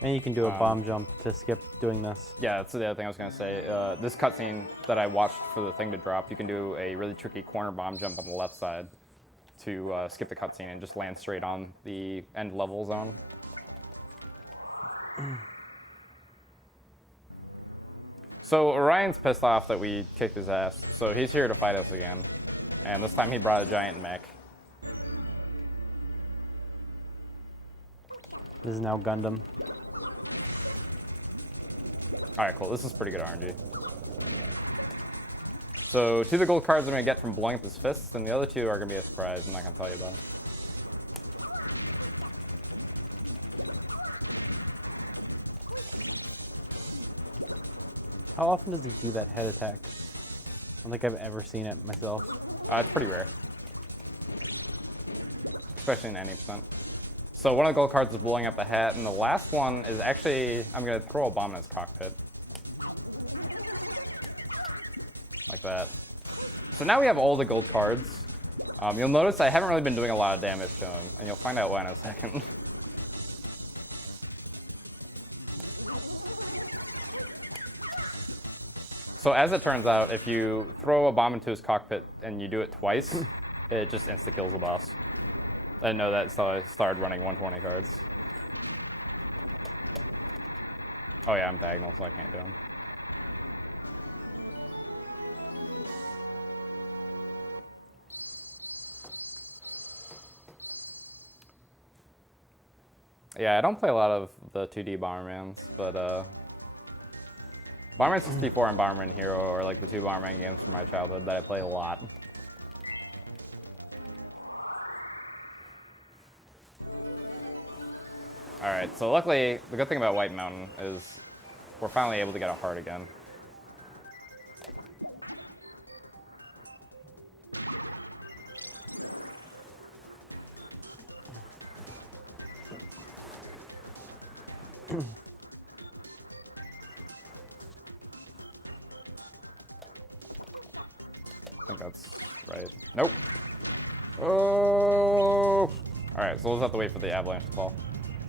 And you can do a bomb jump to skip doing this. Yeah, that's the other thing I was gonna say. This cutscene that I watched for the thing to drop, you can do a really tricky corner bomb jump on the left side to skip the cutscene and just land straight on the end level zone. So Orion's pissed off that we kicked his ass, so he's here to fight us again. And this time he brought a giant mech. This is now Gundam. Alright, cool. This is pretty good RNG. So 2 of the gold cards I'm going to get from blowing up his fists, and the other 2 are going to be a surprise. I'm not going to tell you about them. How often does he do that head attack? I don't think I've ever seen it myself. It's pretty rare. Especially in 90%. So one of the gold cards is blowing up the hat, and the last one is actually, I'm going to throw a bomb in his cockpit. Like that. So now we have all the gold cards. You'll notice I haven't really been doing a lot of damage to him, and you'll find out why in a second. So as it turns out, if you throw a bomb into his cockpit and you do it twice, it just insta-kills the boss. I didn't know that, so I started running 120 cards. Oh yeah, I'm diagonal, so I can't do them. Yeah, I don't play a lot of the 2D Bombermans, but Bomberman 64 and Bomberman Hero are like the two Bomberman games from my childhood that I play a lot. Alright, so luckily, the good thing about White Mountain is we're finally able to get a heart again. I think that's right. Nope. Oh! Alright, so we'll just have to wait for the avalanche to fall.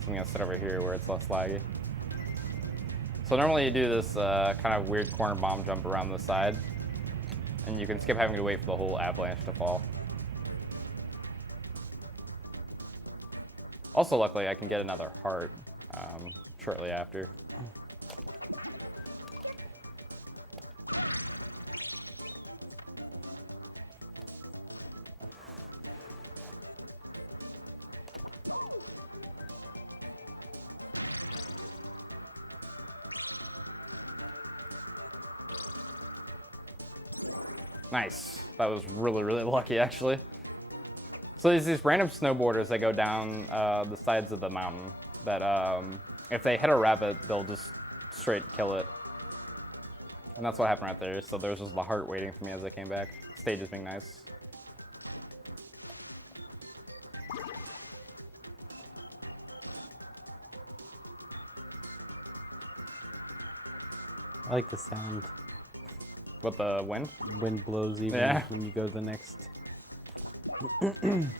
So I'm gonna sit over here where it's less laggy. So normally you do this kind of weird corner bomb jump around the side, and you can skip having to wait for the whole avalanche to fall. Also, luckily, I can get another heart shortly after. Nice. That was really, really lucky, actually. So there's these random snowboarders that go down the sides of the mountain that if they hit a rabbit, they'll just straight kill it. And that's what happened right there. So there's just the heart waiting for me as I came back. Stage is being nice. I like the sound. With the wind? Wind blows even Yeah. when you go to the next. I'm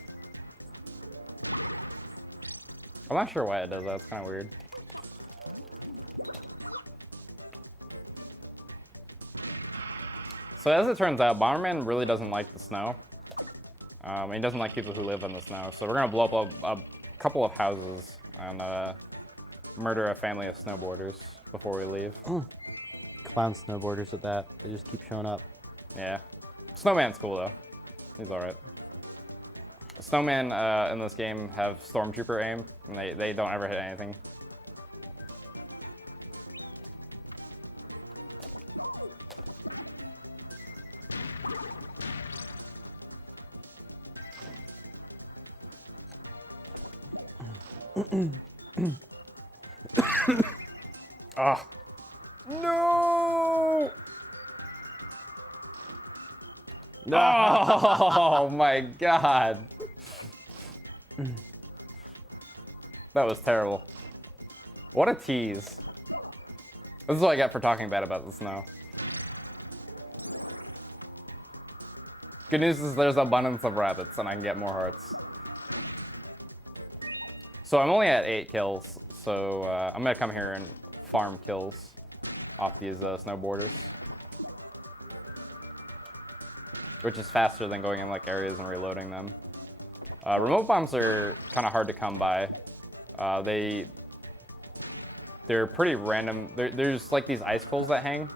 not sure why it does that. It's kind of weird. So as it turns out, Bomberman really doesn't like the snow. He doesn't like people who live in the snow. So we're going to blow up a couple of houses and murder a family of snowboarders before we leave. Clown snowboarders at that. They just keep showing up. Yeah. Snowman's cool, though. He's alright. Snowmen in this game have Stormtrooper aim, and they don't ever hit anything. Ah. No! Oh my god. That was terrible. What a tease. This is what I get for talking bad about the snow. Good news is there's abundance of rabbits and I can get more hearts. So I'm only at 8 kills, so I'm gonna come here and farm kills off these snowboarders. Which is faster than going in like areas and reloading them. Remote bombs are kind of hard to come by. They're pretty random. There's like these icicles that hang,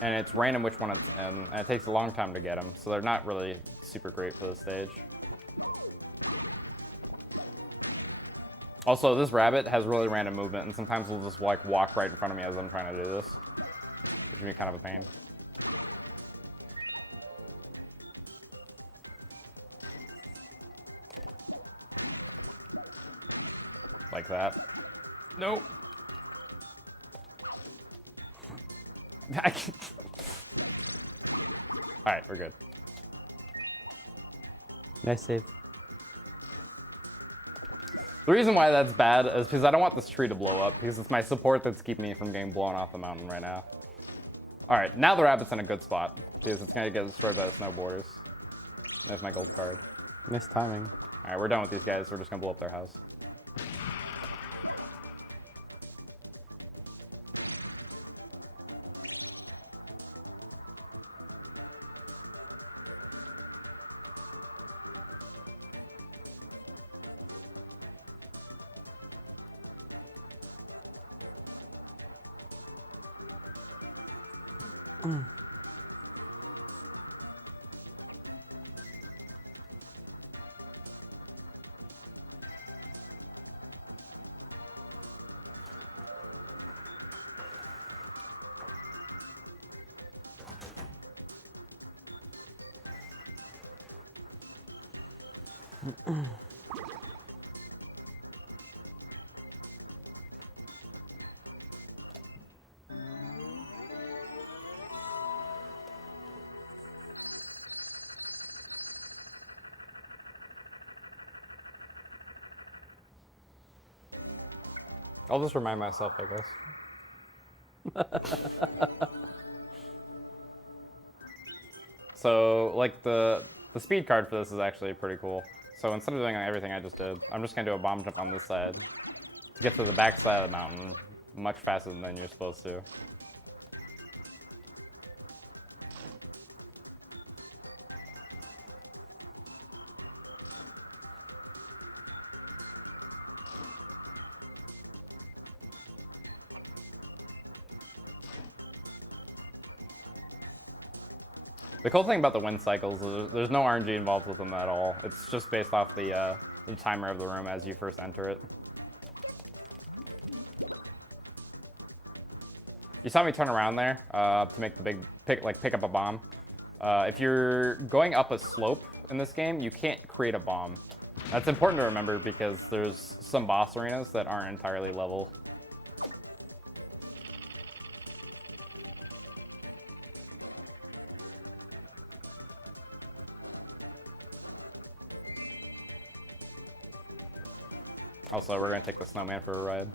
and it's random which one it's in, and it takes a long time to get them, so they're not really super great for the stage. Also, this rabbit has really random movement, and sometimes will just like walk right in front of me as I'm trying to do this, which can be kind of a pain. Like that. Nope. Alright, we're good. Nice save. The reason why that's bad is because I don't want this tree to blow up, because it's my support that's keeping me from getting blown off the mountain right now. Alright, now the rabbit's in a good spot, because it's going to get destroyed by the snowboarders. There's my gold card. Nice timing. Alright, we're done with these guys. We're just going to blow up their house. I'll just remind myself, I guess. So, like, the speed card for this is actually pretty cool. So instead of doing everything I just did, I'm just going to do a bomb jump on this side to get to the back side of the mountain much faster than you're supposed to. The cool thing about the wind cycles is there's no RNG involved with them at all. It's just based off the timer of the room as you first enter it. You saw me turn around there to make the big pick up a bomb. If you're going up a slope in this game, you can't create a bomb. That's important to remember because there's some boss arenas that aren't entirely level. Also, we're going to take the snowman for a ride.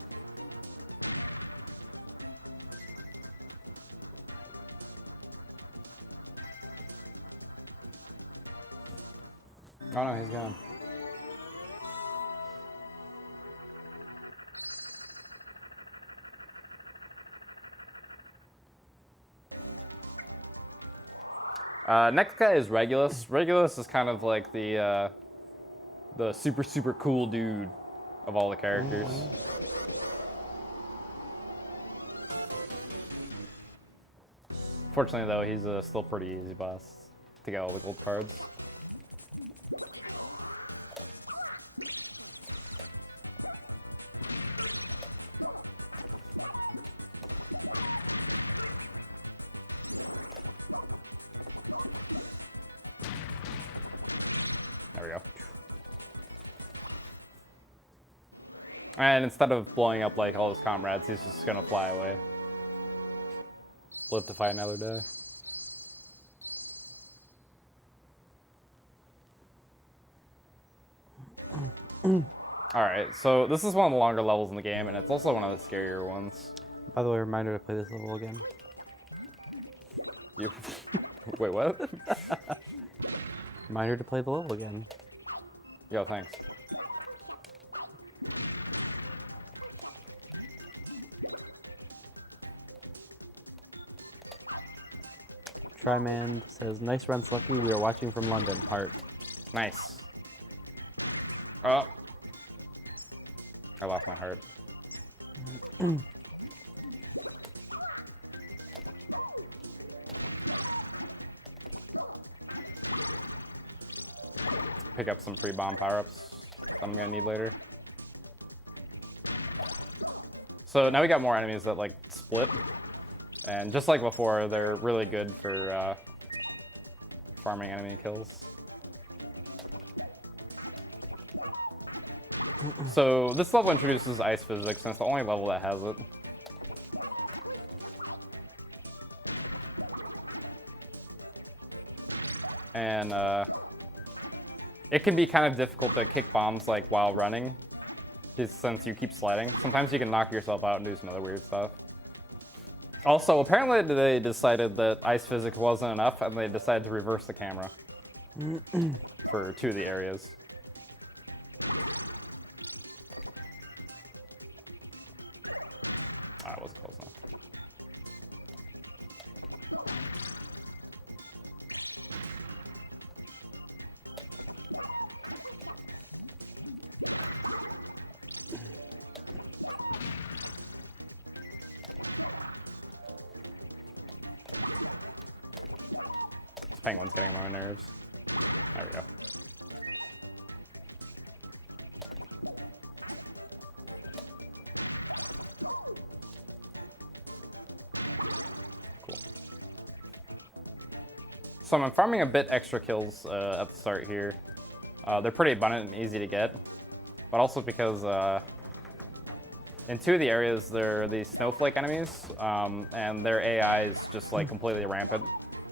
Oh no, he's gone. Next guy is Regulus. Regulus is kind of like the super cool dude of all the characters. Fortunately, though, he's still pretty easy boss to get all the gold cards. There we go. And instead of blowing up like all his comrades, he's just gonna fly away. Live to fight another day. Alright, so this is one of the longer levels in the game, and it's also one of the scarier ones. By the way, reminder to play this level again. You... Wait, what? Reminder to play the level again. Yo, thanks. Tryman says, nice run, Slucky. We are watching from London. Heart. Nice. Oh. I lost my heart. Pick up some free bomb power-ups I'm gonna need later. So now we got more enemies that like split. And just like before, they're really good for farming enemy kills. So this level introduces ice physics, and it's the only level that has it. And it can be kind of difficult to kick bombs like while running, just since you keep sliding. Sometimes you can knock yourself out and do some other weird stuff. Also, apparently they decided that ice physics wasn't enough, and they decided to reverse the camera for 2 of the areas. That wasn't close enough. This penguin's getting on my nerves. There we go. Cool. So I'm farming a bit extra kills at the start here. They're pretty abundant and easy to get, but also because in 2 of the areas they're these snowflake enemies, and their AI is just like completely rampant,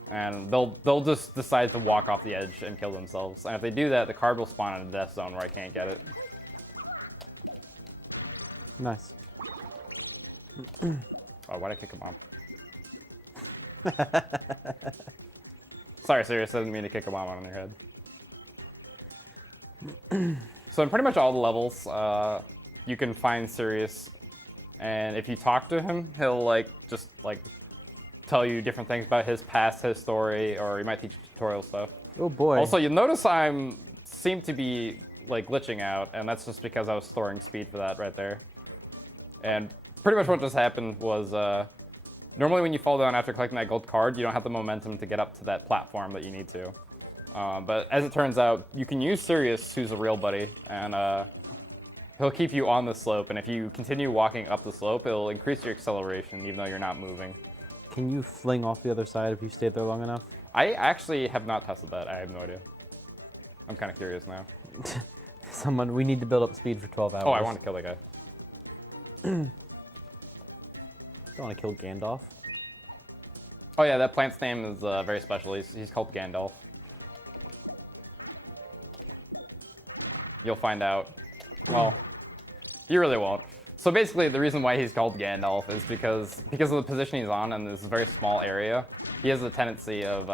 and they'll just decide to walk off the edge and kill themselves. And if they do that, the card will spawn in a death zone where I can't get it. Nice. Oh, why'd I kick a bomb? Sorry, Sirius, I didn't mean to kick a bomb on your head. So in pretty much all the levels, you can find Sirius, and if you talk to him, he'll just tell you different things about his past, his story, or he might teach you tutorial stuff. Oh boy. Also, you'll notice seem to be glitching out, and that's just because I was storing speed for that right there. And pretty much what just happened was, normally when you fall down after collecting that gold card, you don't have the momentum to get up to that platform that you need to. But as it turns out, you can use Sirius, who's a real buddy, and he'll keep you on the slope, and if you continue walking up the slope, it'll increase your acceleration even though you're not moving. Can you fling off the other side if you stayed there long enough? I actually have not tested that. I have no idea. I'm kind of curious now. We need to build up speed for 12 hours. Oh, I want to kill that guy. Don't want to kill Gandalf. Oh yeah, that plant's name is very special. He's called Gandalf. You'll find out. Well, you really won't. So basically, the reason why he's called Gandalf is because of the position he's on in this very small area. He has a tendency of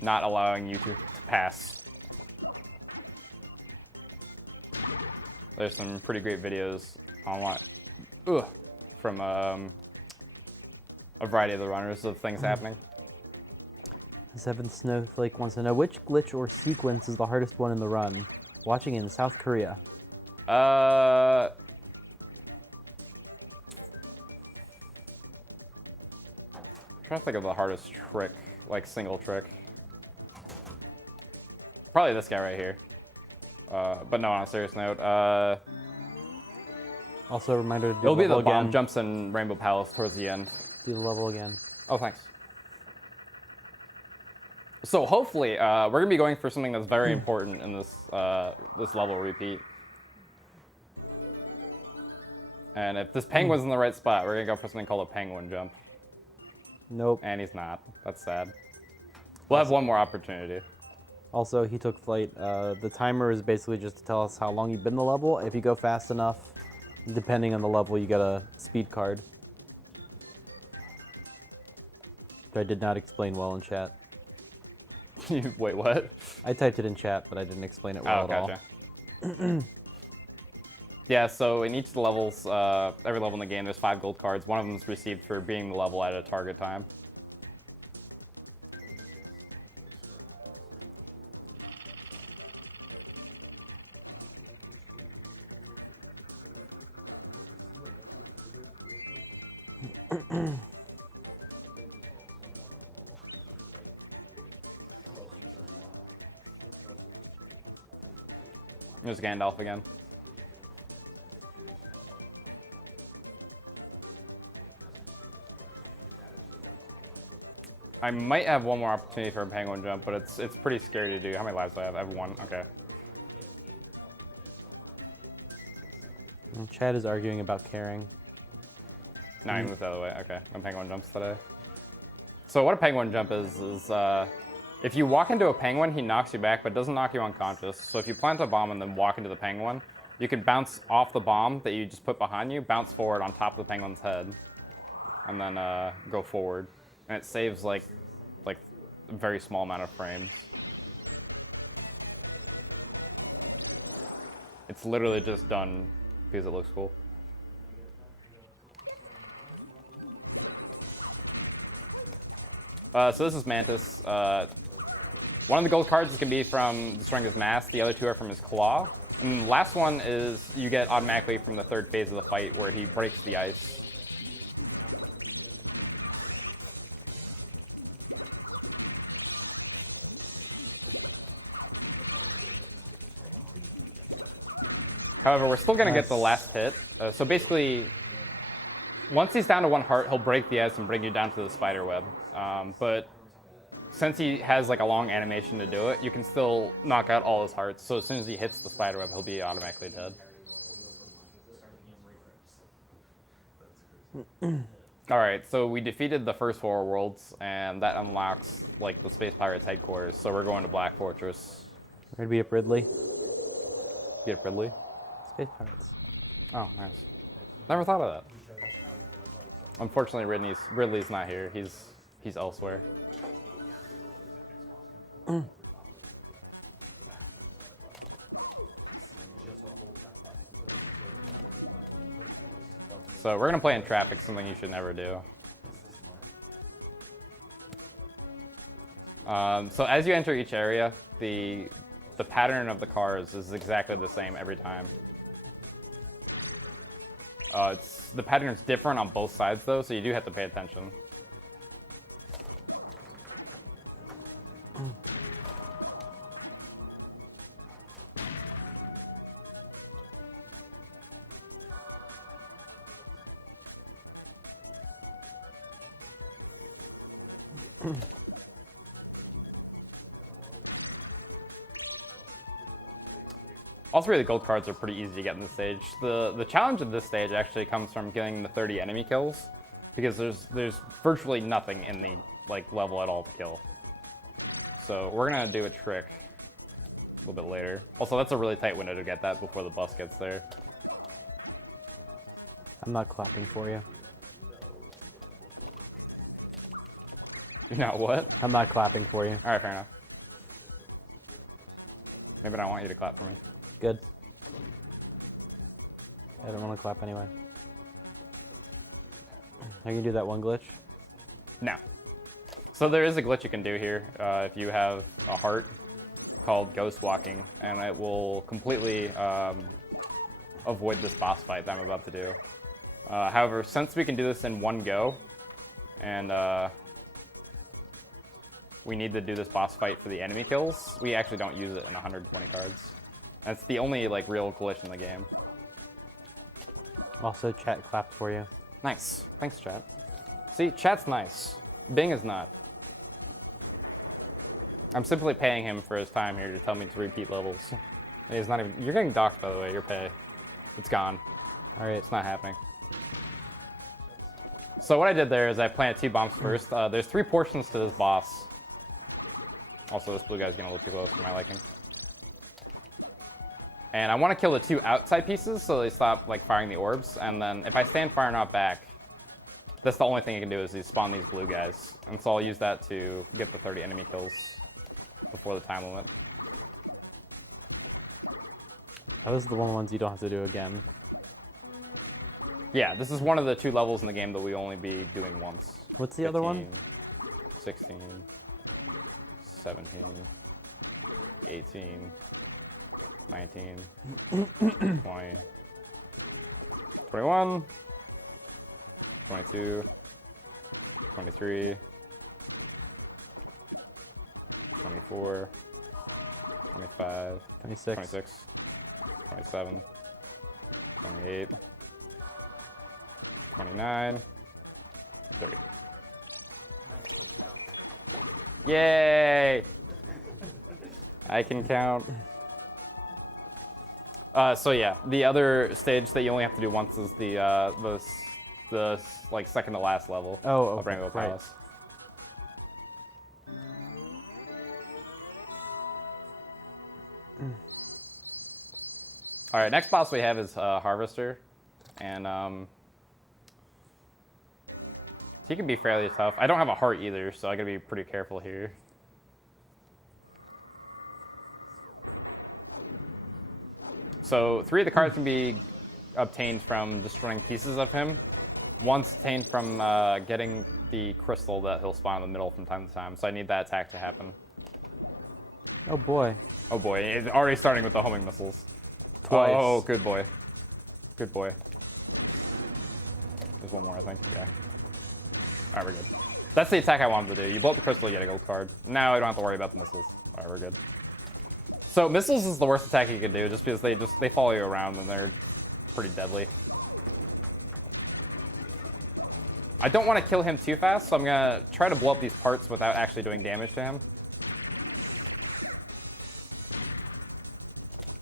not allowing you to pass. There's some pretty great videos online from a variety of the runners of things happening. The 7th Snowflake wants to know which glitch or sequence is the hardest one in the run. Watching in South Korea. I'm trying to think of the hardest trick, single trick. Probably this guy right here. But no, on a serious note. Also, a reminder to do It'll the be the level bomb again. jumps in Rainbow Palace towards the end. Do the level again. Oh, thanks. So hopefully, we're gonna be going for something that's very important in this this level repeat. And if this penguin's in the right spot, we're gonna go for something called a penguin jump. Nope. And he's not. That's sad. We'll have one more opportunity. Also, he took flight. The timer is basically just to tell us how long you've been in the level. If you go fast enough, depending on the level, you get a speed card. Which I did not explain well in chat. Wait, what? I typed it in chat, but I didn't explain it well Oh, at all. gotcha. Yeah, so in each of the levels, every level in the game, there's 5 gold cards. One of them is received for being the level at a target time. There's Gandalf again. I might have one more opportunity for a penguin jump, but it's pretty scary to do. How many lives do I have? I have 1. Okay. And Chad is arguing about caring. No, I moved the other way. Okay, no penguin jumps today. So what a penguin jump is if you walk into a penguin, he knocks you back, but doesn't knock you unconscious. So if you plant a bomb and then walk into the penguin, you can bounce off the bomb that you just put behind you, bounce forward on top of the penguin's head, and then go forward. And it saves like a very small amount of frames. It's literally just done because it looks cool. So this is Mantis. One of the gold cards can be from destroying his mask. The other 2 are from his claw. And the last one is you get automatically from the 3rd phase of the fight where he breaks the ice. However, we're still going to get the last hit. So basically, once he's down to 1 heart, he'll break the ice and bring you down to the spider web. But since he has like a long animation to do it, you can still knock out all his hearts. So as soon as he hits the spiderweb, he'll be automatically dead. All right, so we defeated the first 4 worlds, and that unlocks like the Space Pirates headquarters. So we're going to Black Fortress. We're gonna beat up Ridley. Beat up Ridley. Space Pirates. Oh, nice. Never thought of that. Unfortunately, Ridley's not here. He's elsewhere. So we're gonna play in traffic, something you should never do. So as you enter each area, the pattern of the cars is exactly the same every time. The pattern is different on both sides though, so you do have to pay attention. All 3 of the gold cards are pretty easy to get in this stage. The challenge of this stage actually comes from getting the 30 enemy kills, because there's virtually nothing in the like level at all to kill. So we're gonna do a trick a little bit later. Also, that's a really tight window to get that before the bus gets there. I'm not clapping for you. You know what? I'm not clapping for you. All right, fair enough. Maybe I don't want you to clap for me. Good. I don't want to clap anyway. Are you gonna do that one glitch? No. So there is a glitch you can do here if you have a heart called Ghost Walking, and it will completely avoid this boss fight that I'm about to do. However, since we can do this in one go, and we need to do this boss fight for the enemy kills, we actually don't use it in 120 cards. That's the only like real glitch in the game. Also, chat clapped for you. Nice. Thanks, chat. See, chat's nice. Bing is not. I'm simply paying him for his time here to tell me to repeat levels. He's not even. You're getting docked, by the way. Your pay. It's gone. All right. It's not happening. So what I did there is I planted 2 bombs first. There's 3 portions to this boss. Also, this blue guy's getting a little too close for my liking. And I want to kill the 2 outside pieces so they stop like firing the orbs. And then if I stand far enough back, that's the only thing you can do is spawn these blue guys. And so I'll use that to get the 30 enemy kills before the time limit. Those are the ones you don't have to do again. Yeah, this is one of the 2 levels in the game that we only be doing once. What's the other one? 16, 17, 18, 19, 20, 21, 22, 23, 24, 25, 26. 26, 27, 28, 29, 30. Yay! I can count. So yeah, the other stage that you only have to do once is the like second to last level Oh, of Rainbow right. Palace. All right, next boss we have is Harvester, and he can be fairly tough. I don't have a heart either, so I gotta be pretty careful here. So 3 of the cards can be obtained from destroying pieces of him. One's obtained from getting the crystal that he'll spawn in the middle from time to time. So I need that attack to happen. Oh boy. Oh boy, it's already starting with the homing missiles. Twice. Oh, good boy. Good boy. There's one more, I think. Yeah. Alright, we're good. That's the attack I wanted to do. You blow up the crystal, you get a gold card. Now I don't have to worry about the missiles. Alright, we're good. So missiles is the worst attack you can do, just because they follow you around and they're pretty deadly. I don't want to kill him too fast, so I'm gonna try to blow up these parts without actually doing damage to him.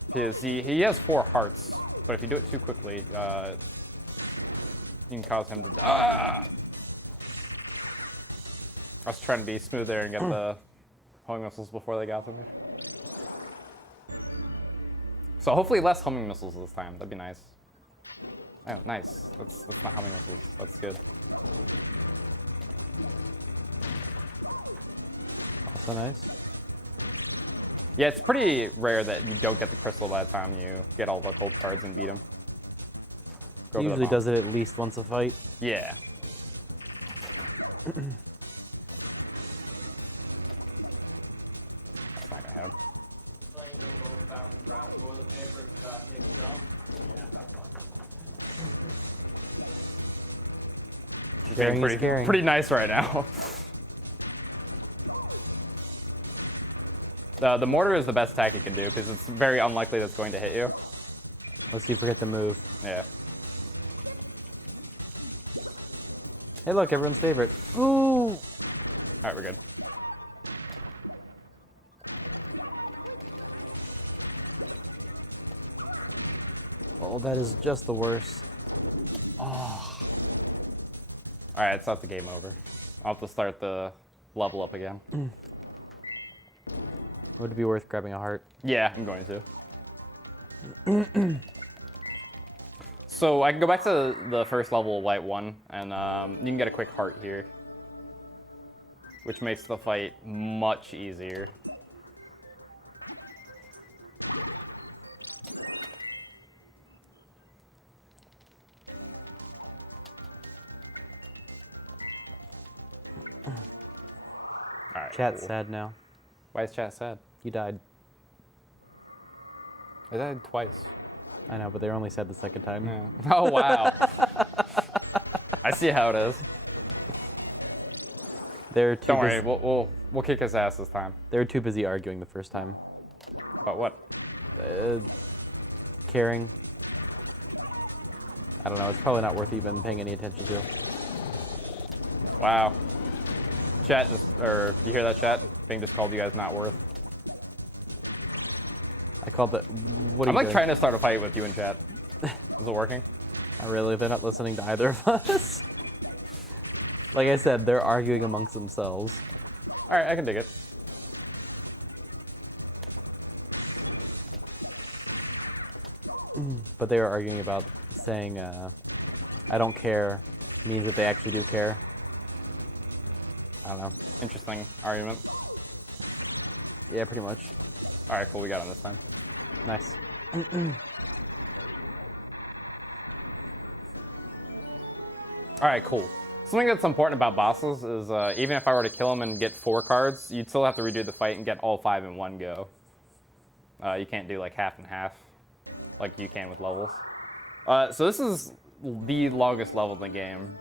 Because he has 4 hearts, but if you do it too quickly, you can cause him to. I was trying to be smooth there and get the homing missiles before they got to me. So hopefully less homing missiles this time. That'd be nice. Oh, nice. That's not homing missiles. That's good. Also nice. Yeah, it's pretty rare that you don't get the crystal by the time you get all the gold cards and beat him. He usually does it at least once a fight. Yeah. That's not gonna happen. So you know, go back and grab toilet paper, take a dump. Yeah, that's fine. She's Caring being is caring. pretty nice right now. The mortar is the best attack you can do because it's very unlikely that's going to hit you. Unless you forget to move. Yeah. Hey, look, everyone's favorite. Ooh! Alright, we're good. Oh, that is just the worst. Oh. Alright, it's not the game over. I'll have to start the level up again. Would it be worth grabbing a heart? Yeah, I'm going to. So I can go back to the first level of White 1, and you can get a quick heart here. Which makes the fight much easier. Alright, Chat's cool. sad now. Why is chat sad? You died. I died twice. I know, but they were only sad the second time. Yeah. Oh, wow. I see how it is. They're too Don't worry, busy, we'll kick his ass this time. they were too busy arguing the first time. But what? Caring. I don't know, it's probably not worth even paying any attention to. Wow. Chat just, or you hear that, chat? Bing just called you guys not worth. I called the. What are I'm you like doing? trying to start a fight with you in chat. Is it working? Not really, they're not listening to either of us. Like I said, they're arguing amongst themselves. Alright, I can dig it. But they were arguing about saying, I don't care means that they actually do care. I don't know. Interesting argument. Yeah, pretty much. Alright, cool, we got him this time. Nice. Alright, cool. Something that's important about bosses is even if I were to kill him and get 4 cards, you'd still have to redo the fight and get all 5 in one go. You can't do like half and half like you can with levels. So this is the longest level in the game.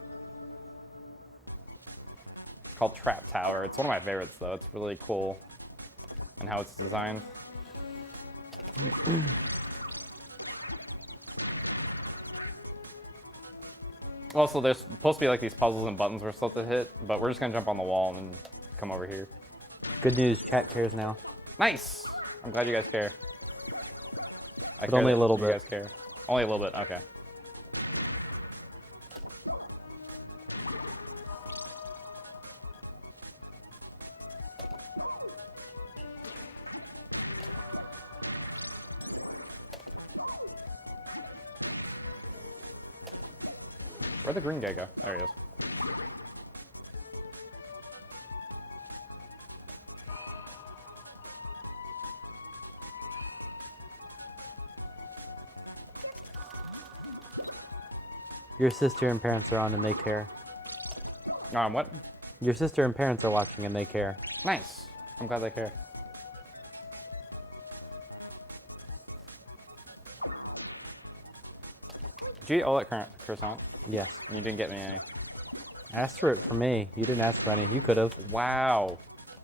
It's called Trap Tower. It's one of my favorites though. It's really cool and how it's designed. Also, there's supposed to be like these puzzles and buttons we're supposed to hit, but we're just gonna jump on the wall and then come over here. Good news, chat cares now. Nice! I'm glad you guys care. I But care only a that little you bit. guys care. Only a little bit, okay. Where'd the green guy go? There he is. Your sister and parents are on and they care. What? Your sister and parents are watching and they care. Nice. I'm glad they care. Did you eat all that current croissant? Yes. And you didn't get me any. Asked for it for me. You didn't ask for any. You could have. Wow.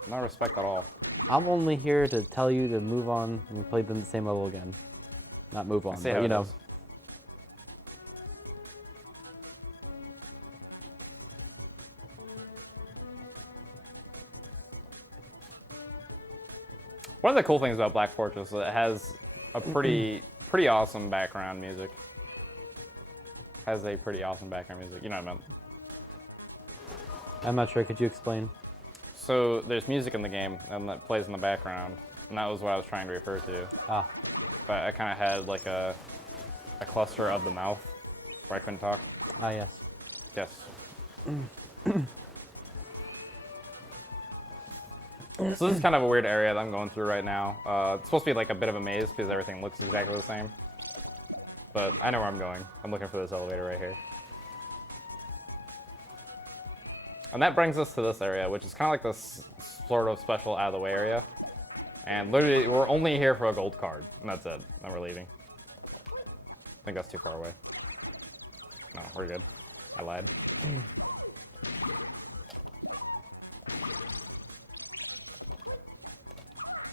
No respect at all. I'm only here to tell you to move on and play the same level again. Not move on, see but how you it know. is. One of the cool things about Black Fortress is that it has a pretty awesome background music. Has a pretty awesome background music. You know what I meant. I'm not sure. Could you explain? So there's music in the game and that plays in the background, and that was what I was trying to refer to. Ah. But I kind of had like a cluster of the mouth where I couldn't talk. Ah, yes. Yes. So this is kind of a weird area that I'm going through right now. It's supposed to be like a bit of a maze because everything looks exactly the same. But I know where I'm going. I'm looking for this elevator right here. And that brings us to this area, which is kind of like this sort of special out-of-the-way area. And literally, we're only here for a gold card, and that's it. Then we're leaving. I think that's too far away. No, we're good. I lied.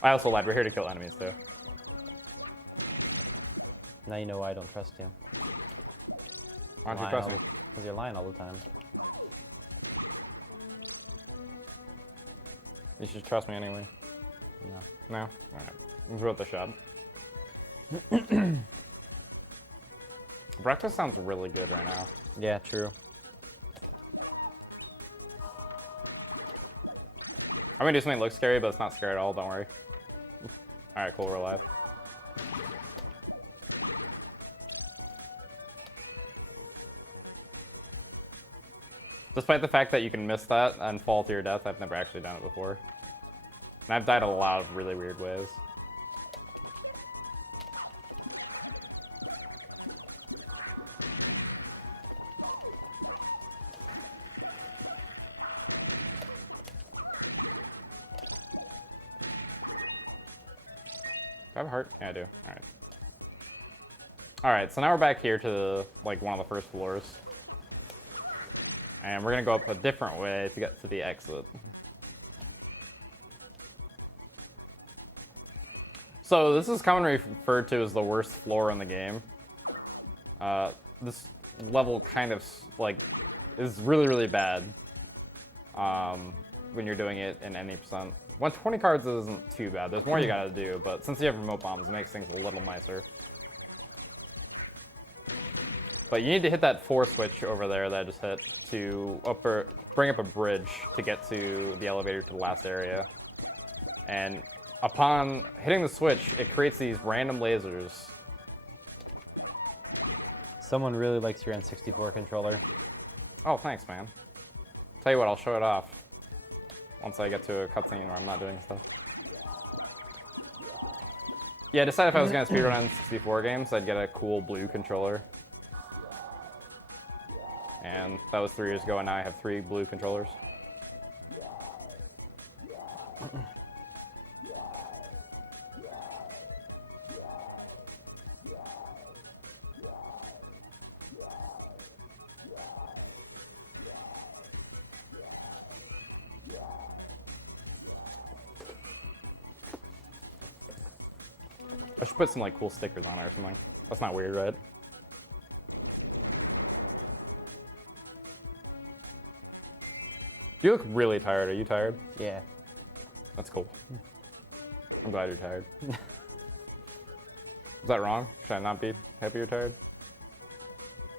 I also lied. We're here to kill enemies, too. Now you know why I don't trust you. Why don't you trust me? Because you're lying all the time. You should trust me anyway. No. No? Alright. Let's roll the shot. Breakfast sounds really good right now. Yeah, true. I'm gonna do something that looks scary, but it's not scary at all, don't worry. Alright, cool, we're alive. Despite the fact that you can miss that and fall to your death, I've never actually done it before. And I've died a lot of really weird ways. Do I have a heart? Yeah, I do. Alright. Alright, so now we're back here to like one of the first floors. And we're gonna go up a different way to get to the exit. So this is commonly referred to as the worst floor in the game. This level kind of like is really, really bad when you're doing it in any percent. 120 cards isn't too bad. There's more you gotta do, but since you have remote bombs, it makes things a little nicer. But you need to hit that 4 switch over there that I just hit to bring up a bridge to get to the elevator to the last area. And upon hitting the switch, it creates these random lasers. Someone really likes your N64 controller. Oh, thanks, man. Tell you what, I'll show it off once I get to a cutscene where I'm not doing stuff. Yeah, I decided if I was going to speedrun N64 games, I'd get a cool blue controller. And that was 3 years ago, and now I have 3 blue controllers. I should put some like cool stickers on it or something. That's not weird, right? You look really tired. Are you tired? Yeah. That's cool. I'm glad you're tired. Is that wrong? Should I not be happy you're tired?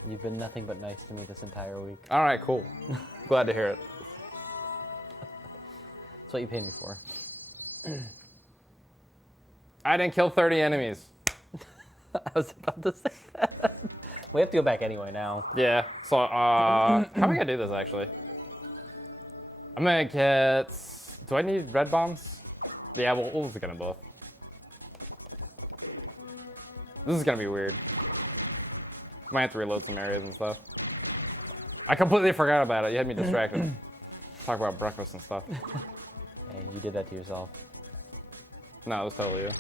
You've been nothing but nice to me this entire week. All right, cool. Glad to hear it. That's what you pay me for. I didn't kill 30 enemies. I was about to say that. We have to go back anyway now. Yeah. So, how am I gonna do this actually? I'm gonna get. Do I need red bombs? Yeah, we'll just get them both. This is gonna be weird. Might have to reload some areas and stuff. I completely forgot about it. You had me distracted. Talk about breakfast and stuff. Hey, you did that to yourself. No, it was totally you.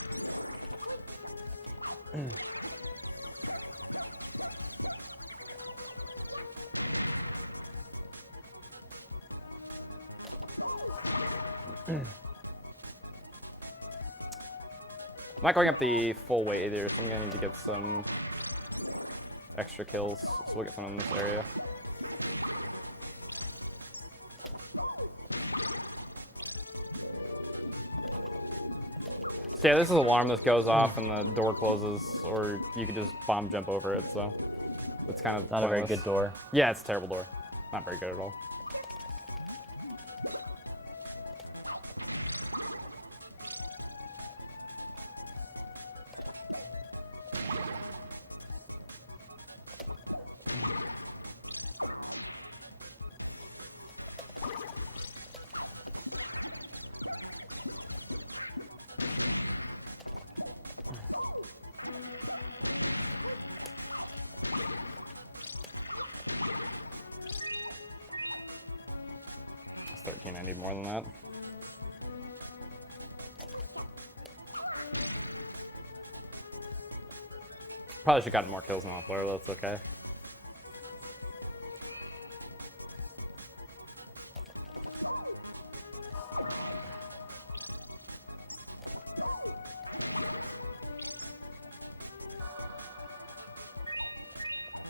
I'm not going up the full way either, so I'm gonna need to get some extra kills. So we'll get some in this area. So yeah, this is an alarm that goes off and the door closes, or you could just bomb jump over it, so it's kind of Not a very pointless. good door. Yeah, it's a terrible door. Not very good at all. It's 13, I need more than that. Probably should have gotten more kills on that floor, but that's okay.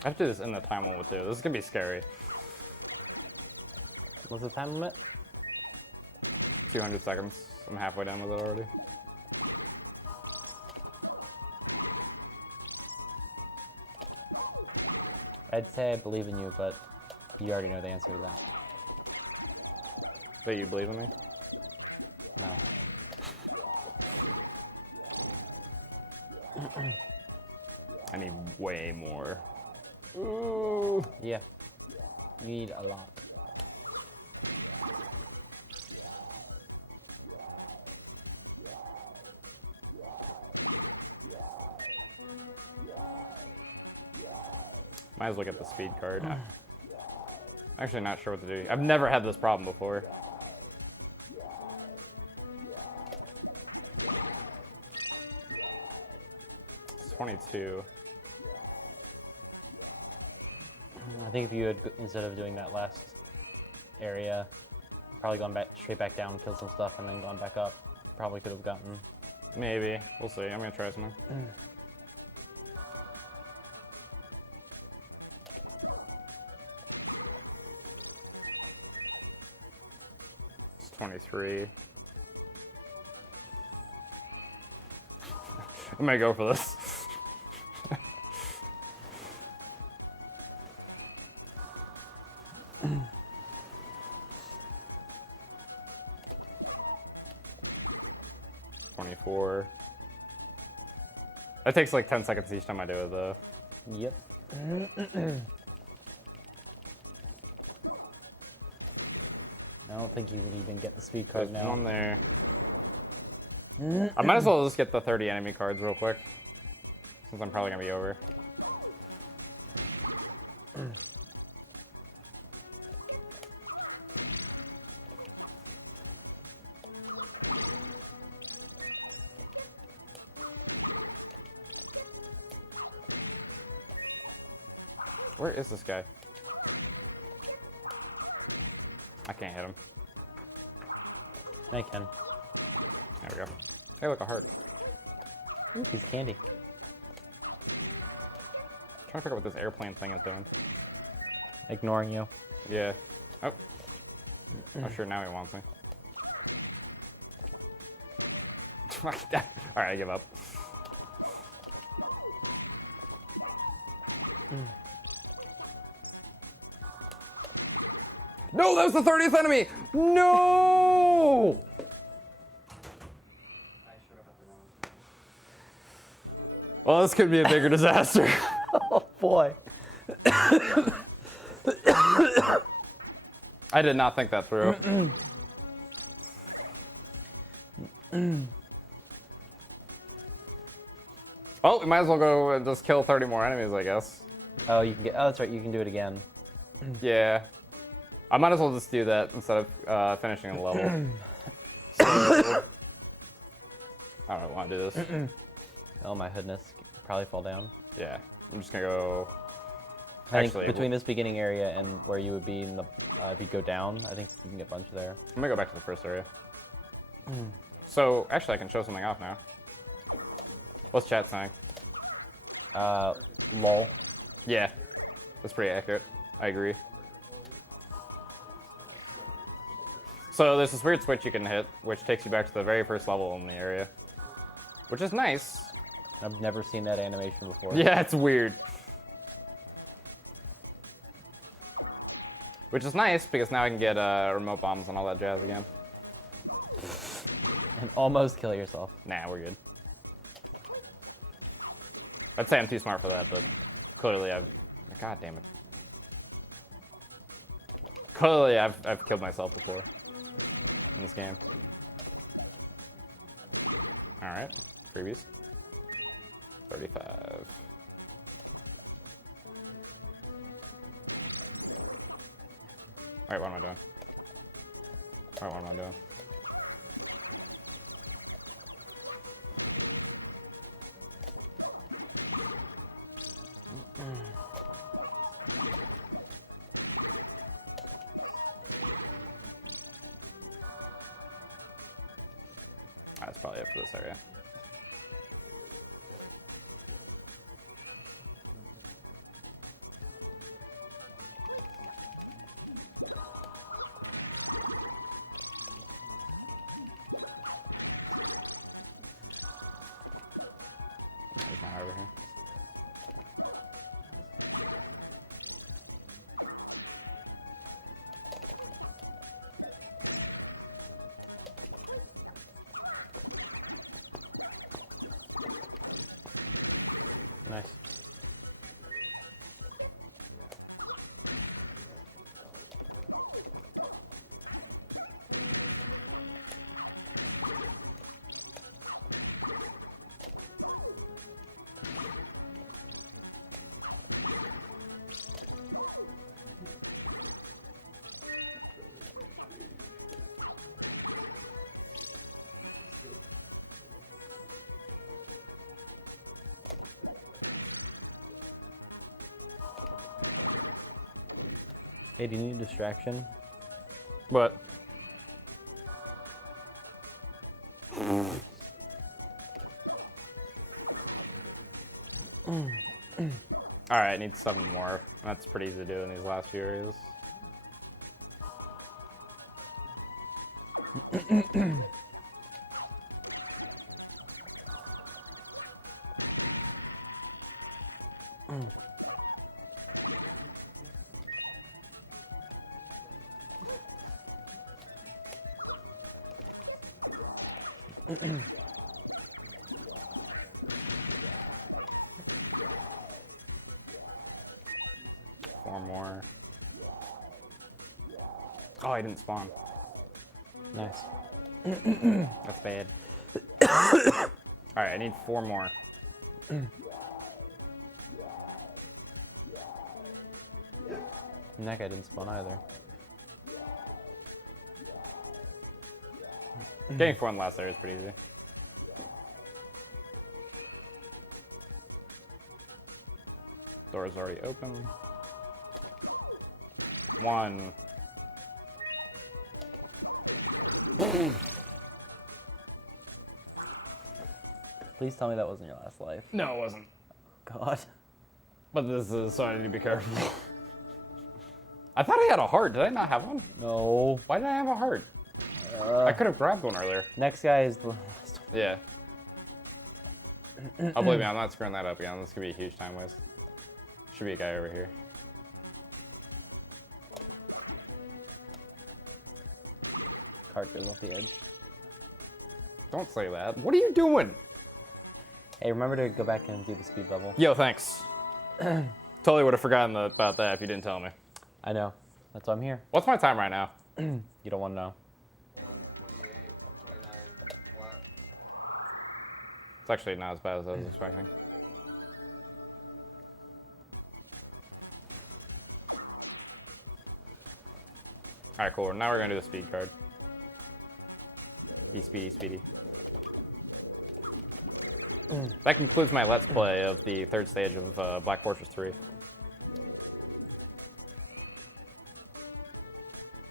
I have to do this in the time limit too. This is gonna be scary. What's the time limit? 200 seconds. I'm halfway done with it already. I'd say I believe in you, but you already know the answer to that. But you believe in me? No. I need way more. Ooh. Yeah. You need a lot. Might as well get the speed card. I'm actually not sure what to do. I've never had this problem before. It's 22. I think if you had, instead of doing that last area, probably gone back straight back down, killed some stuff, and then gone back up, probably could have gotten. Maybe. We'll see. I'm gonna try something. It's 23. I might go for this. That takes like 10 seconds each time I do it, though. Yep. I don't think you can even get the speed card There's now. one there. I might as well just get the 30 enemy cards real quick, since I'm probably gonna be over. Where is this guy? I can't hit him. I can. There we go. Hey, look, a heart. Ooh, piece of candy. Trying to figure out what this airplane thing is doing. Ignoring you. Yeah. Oh. Oh, sure, now he wants me. Alright, I give up. No, that was the 30th enemy! No! Well, this could be a bigger disaster. Oh boy. I did not think that through. Oh, we might as well go and just kill 30 more enemies, I guess. Oh, you can get. Oh, that's right. You can do it again. Yeah. I might as well just do that instead of finishing the level. So, I don't want to do this. Oh my goodness. Probably fall down. Yeah. I'm just going to go... I Actually, think between this beginning area and where you would be in the, if you go down, I think you can get a bunch there. I'm going to go back to the first area. So, actually, I can show something off now. What's chat saying? Lol. Yeah. That's pretty accurate. I agree. So there's this weird switch you can hit, which takes you back to the very first level in the area. which is nice. I've never seen that animation before. Yeah, it's weird. Which is nice because now I can get remote bombs and all that jazz again. And almost kill yourself. Nah, we're good. I'd say I'm too smart for that, but clearly God damn it. Clearly I've killed myself before in this game. Alright, freebies. 35. Alright, what am I doing? Alright, what am I doing? That's probably it for this area. There's not over here. Nice. Hey, do you need a distraction? What? Alright, I need 7 more. That's pretty easy to do in these last few areas. Four more. Oh, I didn't spawn. Nice. That's bad. Alright, I need 4 more. And that guy didn't spawn either. Getting 4 in the last area is pretty easy. Door is already open. 1. Please tell me that wasn't your last life. No, it wasn't. God. But this is, so I need to be careful. I thought I had a heart. Did I not have one? No. Why did I have a heart? I could have grabbed one earlier. Next guy is the last one. Yeah. Oh, believe me, I'm not screwing that up again. This could be a huge time waste. Should be a guy over here. Cart goes off the edge. Don't say that. What are you doing? Hey, remember to go back and do the speed bubble. Yo, thanks. Totally would have forgotten about that if you didn't tell me. I know. That's why I'm here. What's my time right now? You don't want to know. 128, 129, flat. It's actually not as bad as I was expecting. Alright, cool. Now we're going to do the speed card. Be speedy, speedy. That concludes my Let's Play of the 3rd stage of Black Fortress 3.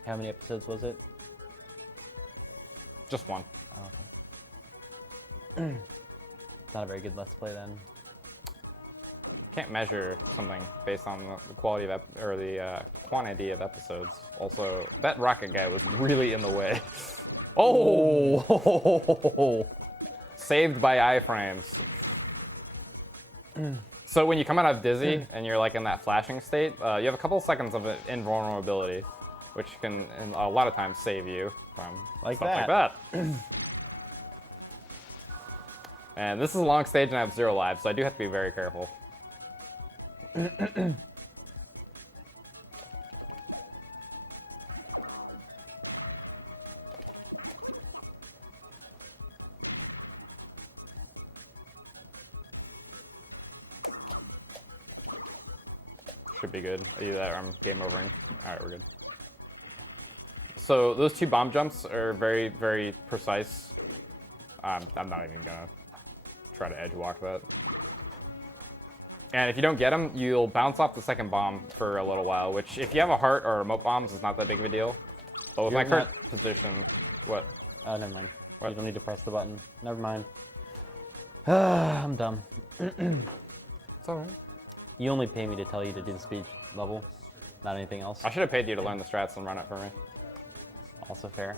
How many episodes was it? Just 1. Oh, okay. It's not a very good Let's Play then. Can't measure something based on the quality of or the quantity of episodes. Also, that rocket guy was really in the way. Oh! saved by iframes. So when you come out of dizzy and you're like in that flashing state, you have a couple seconds of invulnerability, which can a lot of times save you from Like stuff that. like that. And this is a long stage and I have 0 lives, so I do have to be very careful. Should be good. Either that or I'm game overing. Alright, we're good. So those 2 bomb jumps are very, very precise. I'm not even gonna try to edge walk that. And if you don't get them, you'll bounce off the second bomb for a little while, which if you have a heart or remote bombs is not that big of a deal. But with my current position, what? Oh, never mind. What? You don't need to press the button. Never mind. I'm dumb. It's alright. You only pay me to tell you to do the speed level, not anything else. I should have paid you to learn the strats and run it for me. Also fair.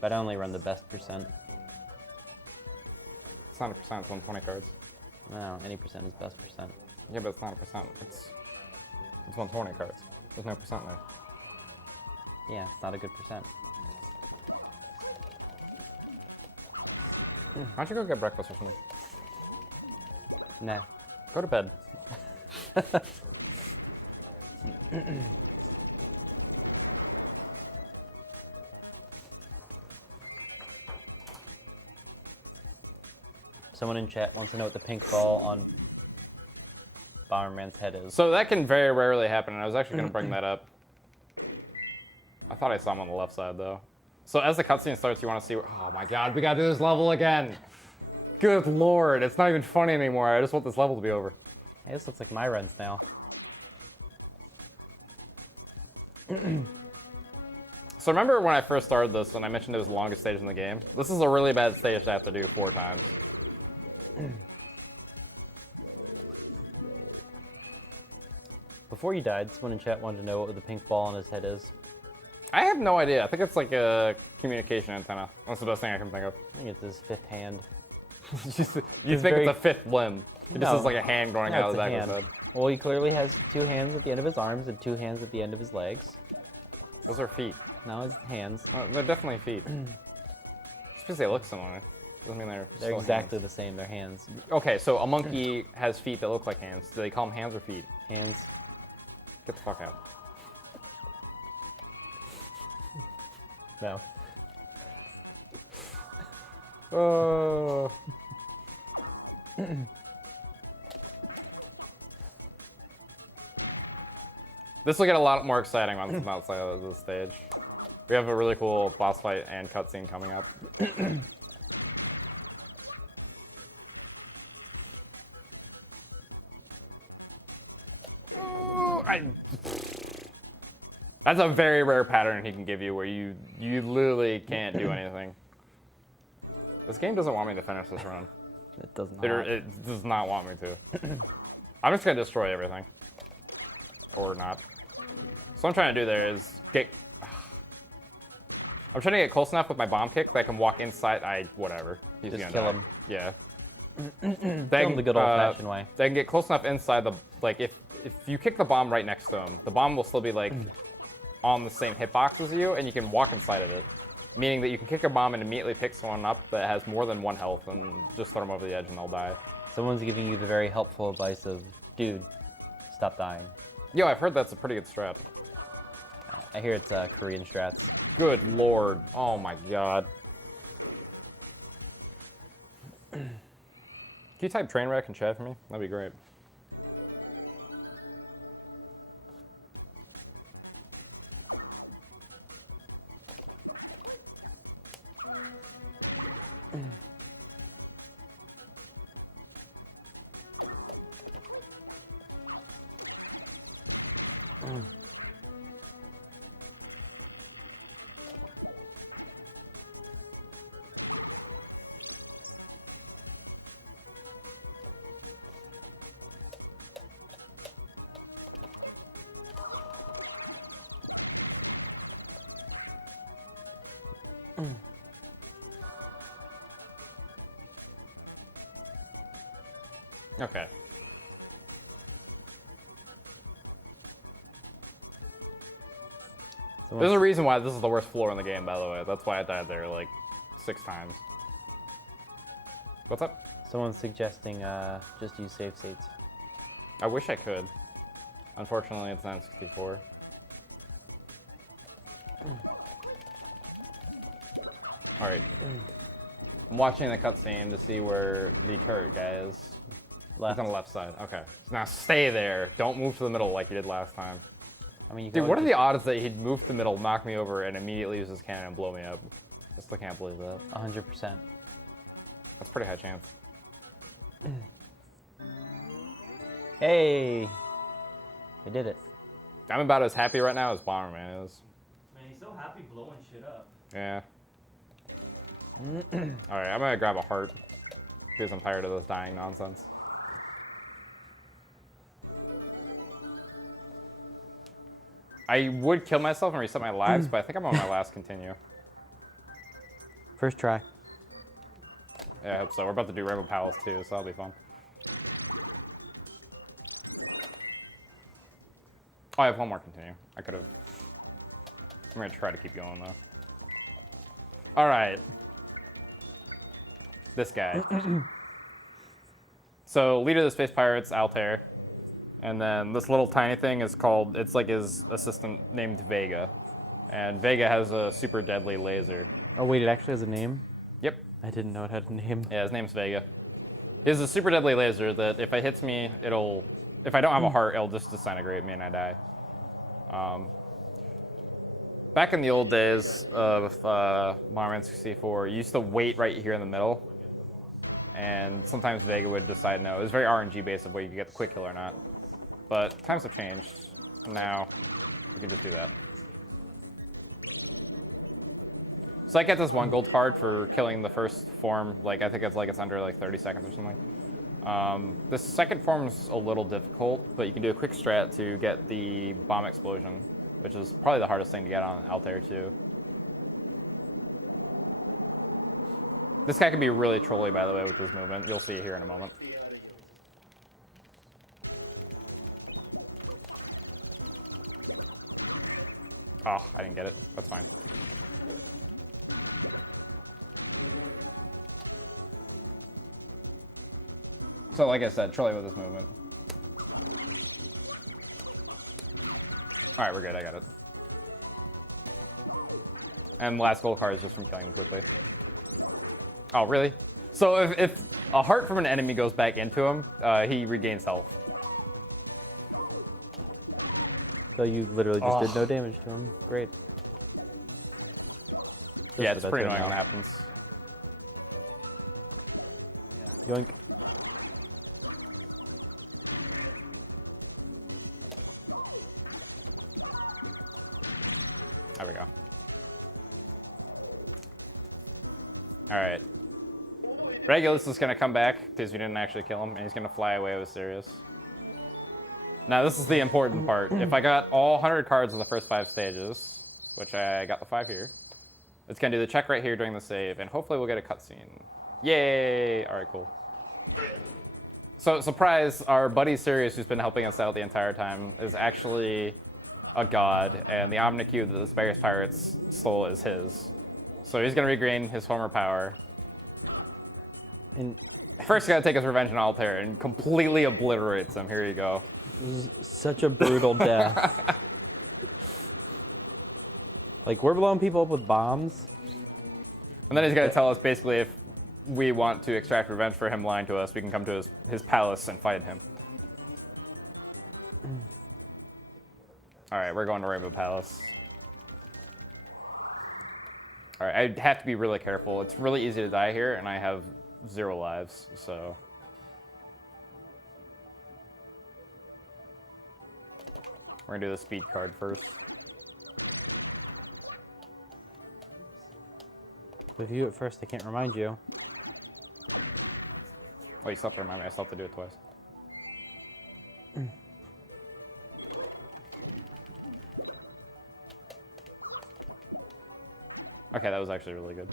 But I only run the best percent. It's not a percent, it's 120 cards. No, any percent is best percent. Yeah, but it's not a percent. It's 120 cards. There's no percent there. Yeah, it's not a good percent. Why don't you go get breakfast or something? Nah. Go to bed. Someone in chat wants to know what the pink ball on Bomberman's head is. So that can very rarely happen, and I was actually going to bring that up. I thought I saw him on the left side, though. So as the cutscene starts, you want to see... Oh my god, we got to do this level again! Good lord, it's not even funny anymore. I just want this level to be over. Hey, this looks like my runs now. So remember when I first started this, and I mentioned it was the longest stage in the game? This is a really bad stage to have to do 4 times. Before you died, someone in chat wanted to know what the pink ball on his head is. I have no idea. I think it's like a communication antenna. That's the best thing I can think of. I think it's his 5th hand. You think it's a 5th limb. It just No. is like a hand growing No, out of it's the a back of his hand. head. Well, he clearly has 2 hands at the end of his arms and 2 hands at the end of his legs. Those are feet. No, his hands. They're definitely feet. Just because they look similar doesn't mean they're They're still exactly hands. the same. They're hands. Okay, so a monkey has feet that look like hands. Do they call them hands or feet? Hands. Get the fuck out. No. Oh. This will get a lot more exciting once it's outside of the stage. We have a really cool boss fight and cutscene coming up. That's a very rare pattern he can give you where you literally can't do anything. This game doesn't want me to finish this run. It does not. It does not want me to. I'm just gonna destroy everything. Or not. So what I'm trying to do there is get... I'm trying to get close enough with my bomb kick that I can walk inside... Whatever. He's Just gonna kill die. him. Yeah. Kill him the good old-fashioned way. They can get close enough inside the... Like, if you kick the bomb right next to him, the bomb will still be, like, on the same hitbox as you, and you can walk inside of it. Meaning that you can kick a bomb and immediately pick someone up that has more than 1 health and just throw them over the edge and they'll die. Someone's giving you the very helpful advice of, dude, stop dying. Yo, I've heard that's a pretty good strat. I hear it's Korean strats. Good lord. Oh my god. Can you type train wreck in chat for me? That'd be great. Okay. There's a reason why this is the worst floor in the game, by the way. That's why I died there like 6 times. What's up? Someone's suggesting just use save states. I wish I could. Unfortunately, it's not 64. Alright. I'm watching the cutscene to see where the turret guy is. Left. He's on the left side. Okay. So now stay there. Don't move to the middle like you did last time. I mean, you Dude, can what are always the odds that he'd move to the middle, knock me over, and immediately use his cannon and blow me up? I still can't believe that. 100%. That's a pretty high chance. Hey, they did it. I'm about as happy right now as Bomberman is. Man, he's so happy blowing shit up. Yeah. Alright, I'm gonna grab a heart. Because I'm tired of this dying nonsense. I would kill myself and reset my lives, but I think I'm on my last continue. First try. Yeah, I hope so. We're about to do Rainbow Palace too, so that'll be fun. Oh, I have one more continue. I could have. I'm gonna try to keep going though. Alright. This guy. So, leader of the Space Pirates, Altair. And then this little tiny thing is called, it's like his assistant named Vega. And Vega has a super deadly laser. Oh wait, it actually has a name? Yep. I didn't know it had a name. Yeah, his name's Vega. He has a super deadly laser that if it hits me, it'll, if I don't have a heart, it'll just disintegrate me and I die. Back in the old days of Bomberman 64, you used to wait right here in the middle. And sometimes Vega would decide no. It was very RNG based of where you could get the quick kill or not. But times have changed. Now we can just do that. So I get this 1 gold card for killing the first form. Like I think it's under like 30 seconds or something. This second form's a little difficult, but you can do a quick strat to get the bomb explosion, which is probably the hardest thing to get on Altair too. This guy can be really trolly, by the way, with his movement. You'll see it here in a moment. Oh, I didn't get it. That's fine. So, like I said, trolly with this movement. Alright, we're good. I got it. And the last gold card is just from killing him quickly. Oh, really? So if a heart from an enemy goes back into him, he regains health. So you literally just did no damage to him. Great. Yeah, it's pretty annoying when that happens. Yoink. There we go. Alright. Regulus is going to come back, because we didn't actually kill him, and he's going to fly away with Sirius. Now, this is the important part. If I got all 100 cards in the first 5 stages, which I got the 5 here, it's going to do the check right here during the save, and hopefully we'll get a cutscene. Yay! Alright, cool. So, surprise, our buddy Sirius, who's been helping us out the entire time, is actually a god, and the Omnicube that the Space Pirates stole is his. So he's going to regain his former power. And first, he's got to take his revenge on Altair and completely obliterates him. Here you go. this is such a brutal death. Like, we're blowing people up with bombs. And then he's going to tell us basically if we want to extract revenge for him lying to us, we can come to his palace and fight him. Alright, we're going to Rainbow Palace. Alright, I have to be really careful. It's really easy to die here, and I have 0 lives, so... We're gonna do the speed card first. If you do it first, I can't remind you. Oh, you still have to remind me. I still have to do it twice. Okay, that was actually really good.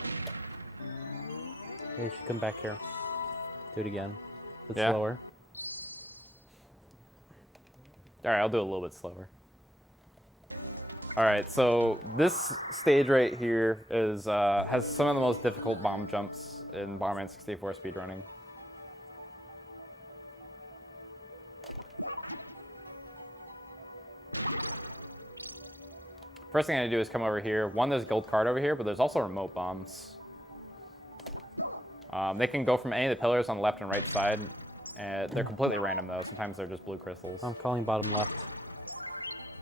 Hey, you should come back here. Do it again. It's Yeah? slower. Alright, I'll do it a little bit slower. Alright, so this stage right here is has some of the most difficult bomb jumps in Bomberman 64 speedrunning. First thing I do is come over here. One, there's a gold card over here, but there's also remote bombs. They can go from any of the pillars on the left and right side. And they're completely random, though. Sometimes they're just blue crystals. I'm calling bottom left.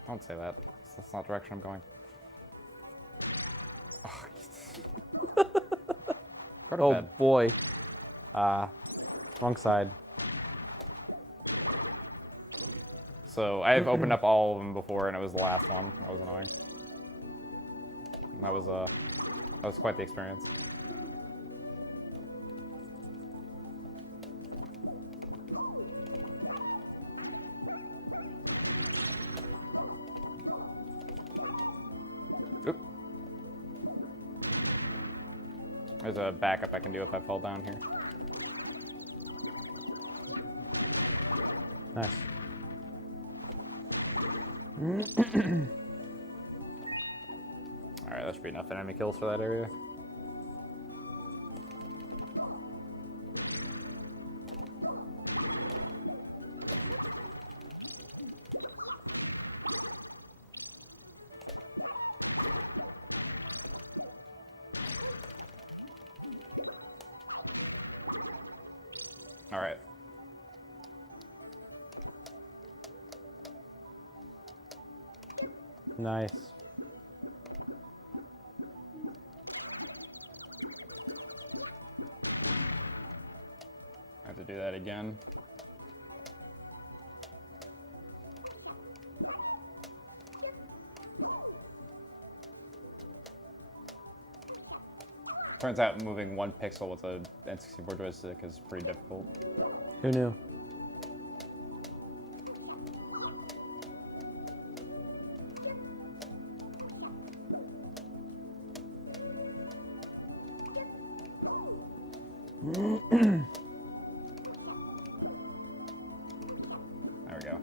Don't say that. That's not the direction I'm going. Go to Oh bed. boy. Wrong side. So I've opened up all of them before, and it was the last one. That was annoying. That was quite the experience. Oop. There's a backup I can do if I fall down here. Nice. Alright, that should be enough enemy kills for that area. Alright. Nice. I have to do that again. Turns out moving 1 pixel with a N64 joystick is pretty difficult. Who knew? There we go.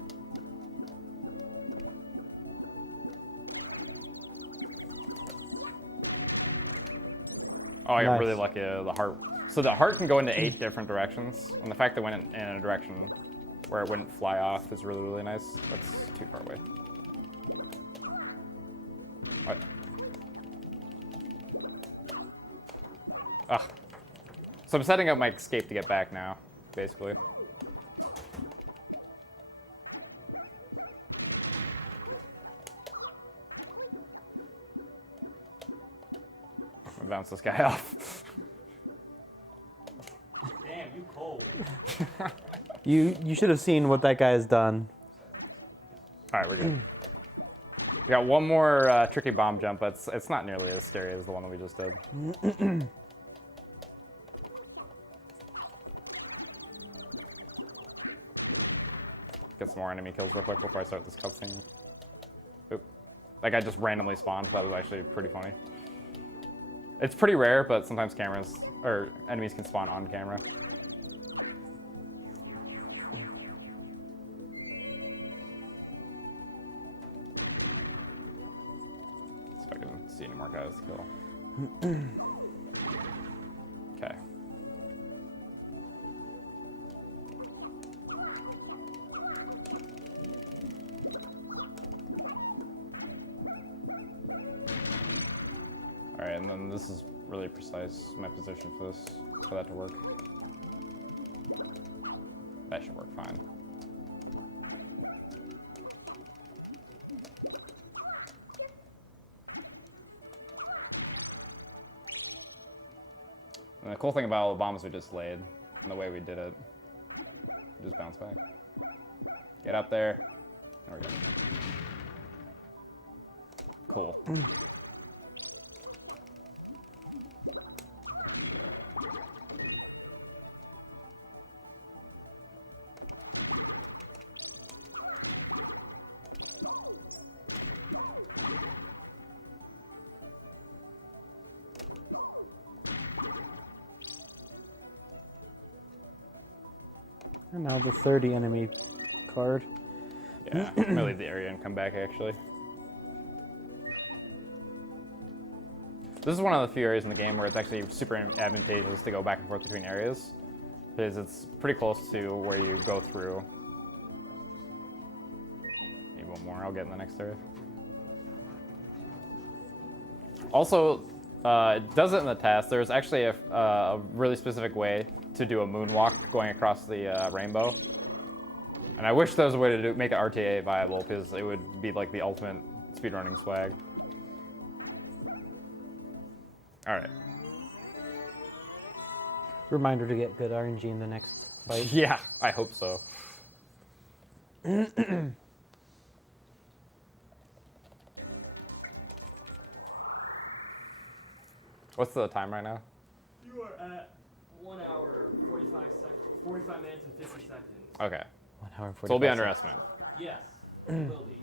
Oh, I got Nice. really lucky. The heart. So the heart can go into 8 different directions, and the fact that it went in a direction where it wouldn't fly off is really, really nice. That's too far away. What? Ugh. So I'm setting up my escape to get back now, basically. I'm gonna bounce this guy off. Damn, you cold. You should have seen what that guy has done. All right, we're good. We got one more tricky bomb jump, but it's not nearly as scary as the one that we just did. Get some more enemy kills real quick before I start this cutscene. Oop. That guy just randomly spawned. That was actually pretty funny. It's pretty rare, but sometimes cameras or enemies can spawn on camera. See if I can see any more guys to kill. Okay. Alright, and then this is really precise, my position for this, for that to work. That should work fine. And the cool thing about all the bombs we just laid, and the way we did it, we just bounce back. Get up there. There we go. Cool. And now the 30 enemy card. Yeah, I'm gonna leave the area and come back actually. This is one of the few areas in the game where it's actually super advantageous to go back and forth between areas, because it's pretty close to where you go through. Need one more, I'll get in the next area. Also, it does it in the task. There's actually a really specific way to do a moonwalk going across the rainbow. And I wish there was a way to make it RTA viable, because it would be like the ultimate speedrunning swag. Alright. Reminder to get good RNG in the next fight. Yeah, I hope so. What's the time right now? You are at 1 hour, 45 minutes and 50 seconds. Okay. 1 hour and 40. So we'll be under estimate. Yes, it will be.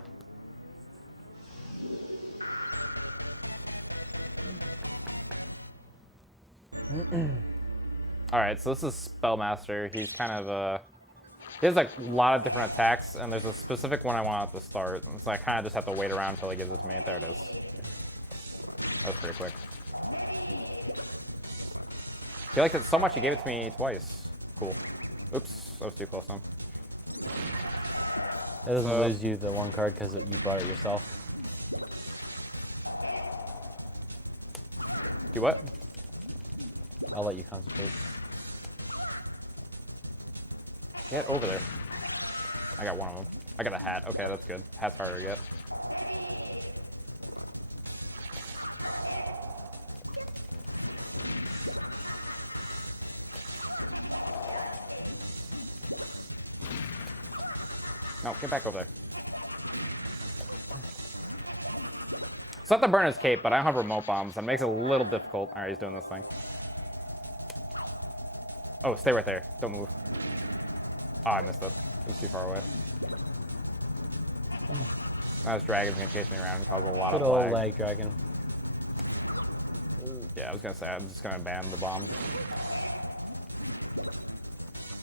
Alright, so this is Spellmaster. He's kind of he has like a lot of different attacks, and there's a specific one I want at the start. And so I kind of just have to wait around until he gives it to me. There it is. That was pretty quick. He liked it so much he gave it to me twice. Cool. Oops, that was too close to him. That doesn't lose you the one card because you brought it yourself. Do what? I'll let you concentrate. Get over there. I got one of them. I got a hat. Okay, that's good. Hat's harder to get. No, get back over there. So I have to burn his cape, but I don't have remote bombs. That makes it a little difficult. Alright, he's doing this thing. Oh, stay right there. Don't move. Oh, I missed it. It was too far away. Now this dragon's gonna chase me around and cause a lot Good of old lag. lag dragon. Yeah, I was gonna say, I'm just gonna ban the bomb.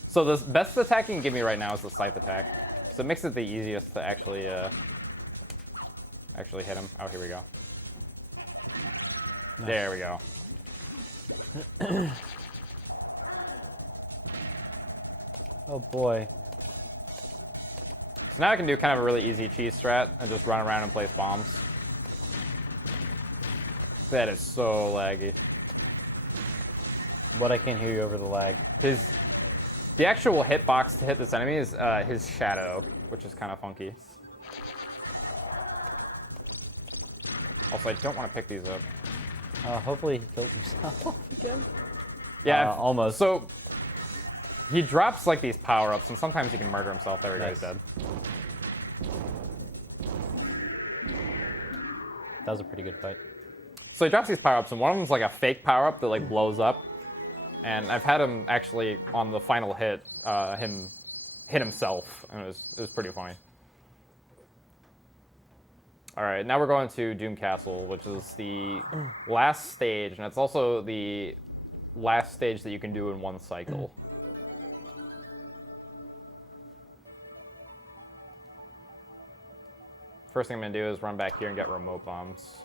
So the best attack you can give me right now is the scythe attack. So it makes it the easiest to actually hit him. Oh, here we go. Nice. There we go. Oh boy. So now I can do kind of a really easy cheese strat and just run around and place bombs. That is so laggy. But I can't hear you over the lag. The actual hitbox to hit this enemy is his shadow, which is kind of funky. Also, I don't want to pick these up. Hopefully he kills himself again. Yeah, almost. So he drops like these power-ups, and sometimes he can murder himself. There we go, he's dead. That was a pretty good fight. So he drops these power-ups, and one of them's like a fake power-up that like blows up. And I've had him actually on the final hit, him hit himself, and it was pretty funny. All right, now we're going to Doom Castle, which is the last stage, and it's also the last stage that you can do in one cycle. First thing I'm gonna do is run back here and get remote bombs.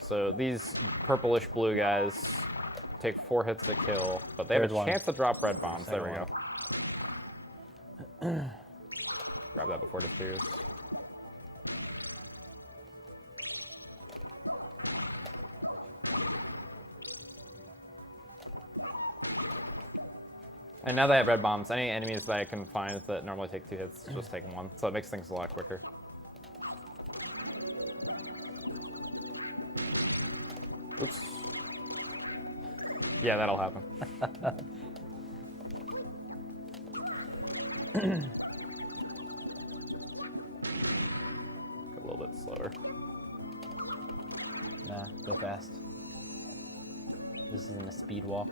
So these purplish blue guys take 4 hits to kill, but they have a chance to drop red bombs. There we go. Grab that before it disappears. And now that I have red bombs, any enemies that I can find that normally take 2 hits, just take 1. So it makes things a lot quicker. Oops. Yeah, that'll happen. A little bit slower. Nah, go fast. This isn't a speed walk.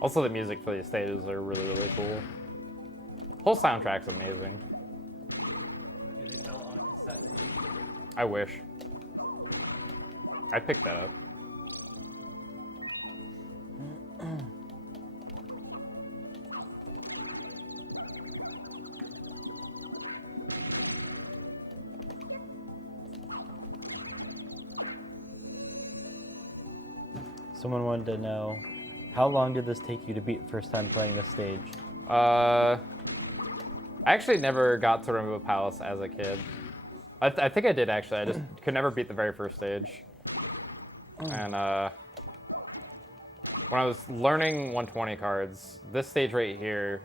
Also, the music for these stages are really, really cool. Whole soundtrack's amazing. Did they sell it on a cassette? I wish. I picked that up. Someone wanted to know, how long did this take you to beat first time playing this stage? I actually never got to remove a palace as a kid. I think I did actually. I just could never beat the very first stage. And when I was learning 120 cards, this stage right here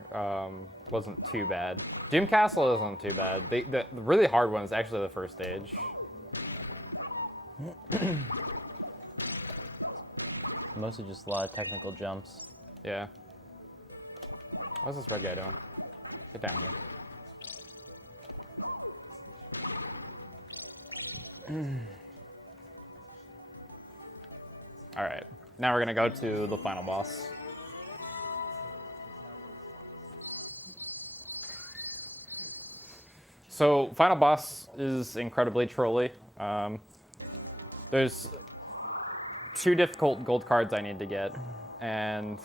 wasn't too bad. Doom Castle isn't too bad. The really hard one is actually the first stage. Mostly just a lot of technical jumps. Yeah. What's this red guy doing? Get down here. Alright, now we're gonna go to the final boss. So, final boss is incredibly trolly. There's 2 difficult gold cards I need to get, and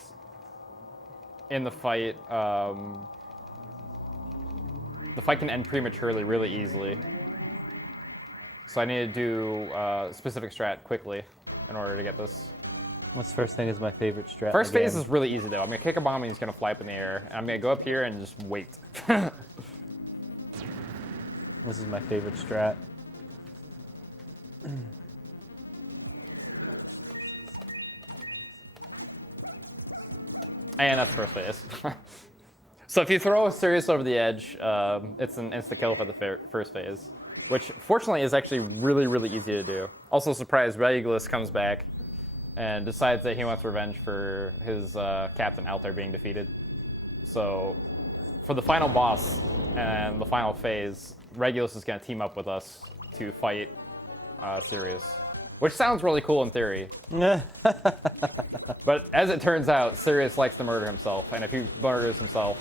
in the fight can end prematurely really easily. So I need to do specific strat quickly in order to get this. What's first thing is my favorite strat. First in the phase game. is really easy though. I'm gonna kick a bomb and he's gonna fly up in the air, and I'm gonna go up here and just wait. This is my favorite strat. And that's first phase. So if you throw a Sirius over the edge, it's an insta-kill for the first phase, which fortunately is actually really, really easy to do. Also, surprise, Regulus comes back and decides that he wants revenge for his captain Altair being defeated. So for the final boss and the final phase, Regulus is going to team up with us to fight Sirius. Which sounds really cool in theory. But as it turns out, Sirius likes to murder himself, and if he murders himself,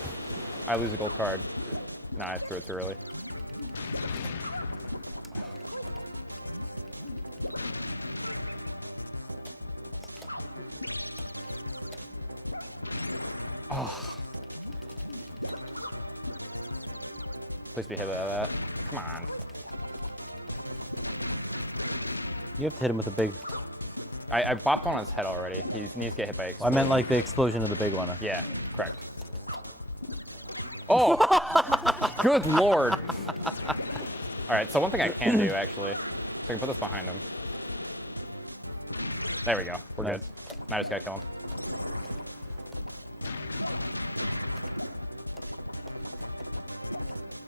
I lose a gold card. Nah, I threw it too early. Oh. Please be hit by that. Come on. You have to hit him with a big... I bopped on his head already. He needs to get hit by explosion. I meant like the explosion of the big one. Yeah, correct. Oh! Good lord! Alright, so one thing I can do, actually, so I can put this behind him. There we go. We're Nice. good. Now I just gotta kill him.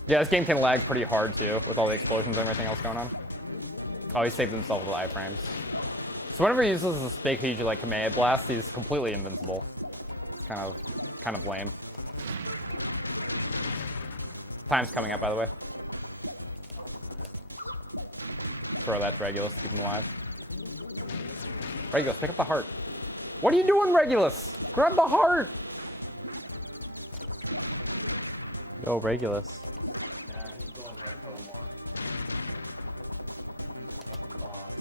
Yeah, this game can lag pretty hard, too, with all the explosions and everything else going on. Oh, he saved himself with the iframes. So whenever he uses this big, huge, like, Kamehameha Blast, he's completely invincible. It's kind of lame. Time's coming up, by the way. Throw that to Regulus to keep him alive. Regulus, pick up the heart. What are you doing, Regulus? Grab the heart! Yo, Regulus. Nah, he's going for a Komar. He's a fucking boss.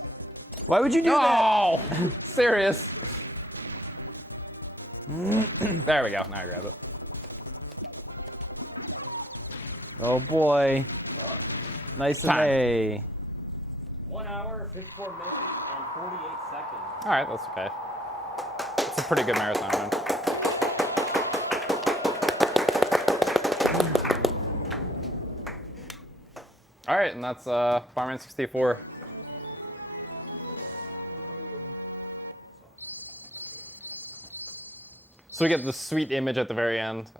Why would you do that? No! Serious. There we go. Now I grab it. Oh boy. Nice and Time. A. 1 hour, 54 minutes, and 48 seconds. Alright, that's okay. It's a pretty good marathon run. Alright, and that's Bomberman 64. So we get this sweet image at the very end.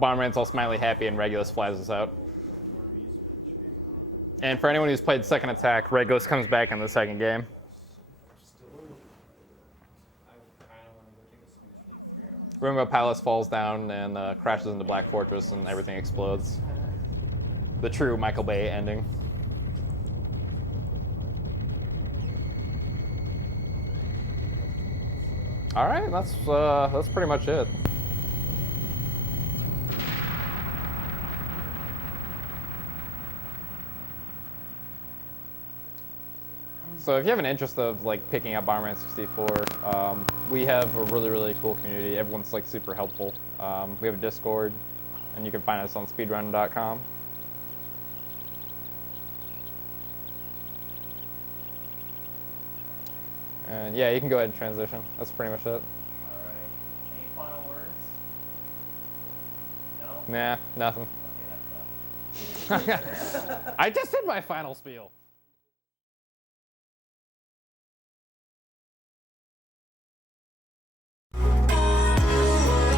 Bomberman's all smiley happy and Regulus flies us out. And for anyone who's played Second Attack, Regulus comes back in the second game. Rainbow Palace falls down and crashes into Black Fortress and everything explodes. The true Michael Bay ending. All right, that's pretty much it. So if you have an interest of like picking up Bomberman 64, we have a really cool community. Everyone's like super helpful. We have a Discord, and you can find us on speedrun.com. And yeah, you can go ahead and transition. That's pretty much it. Alright. Any final words? No? Nah, nothing. Okay, that's done. I just did my final spiel.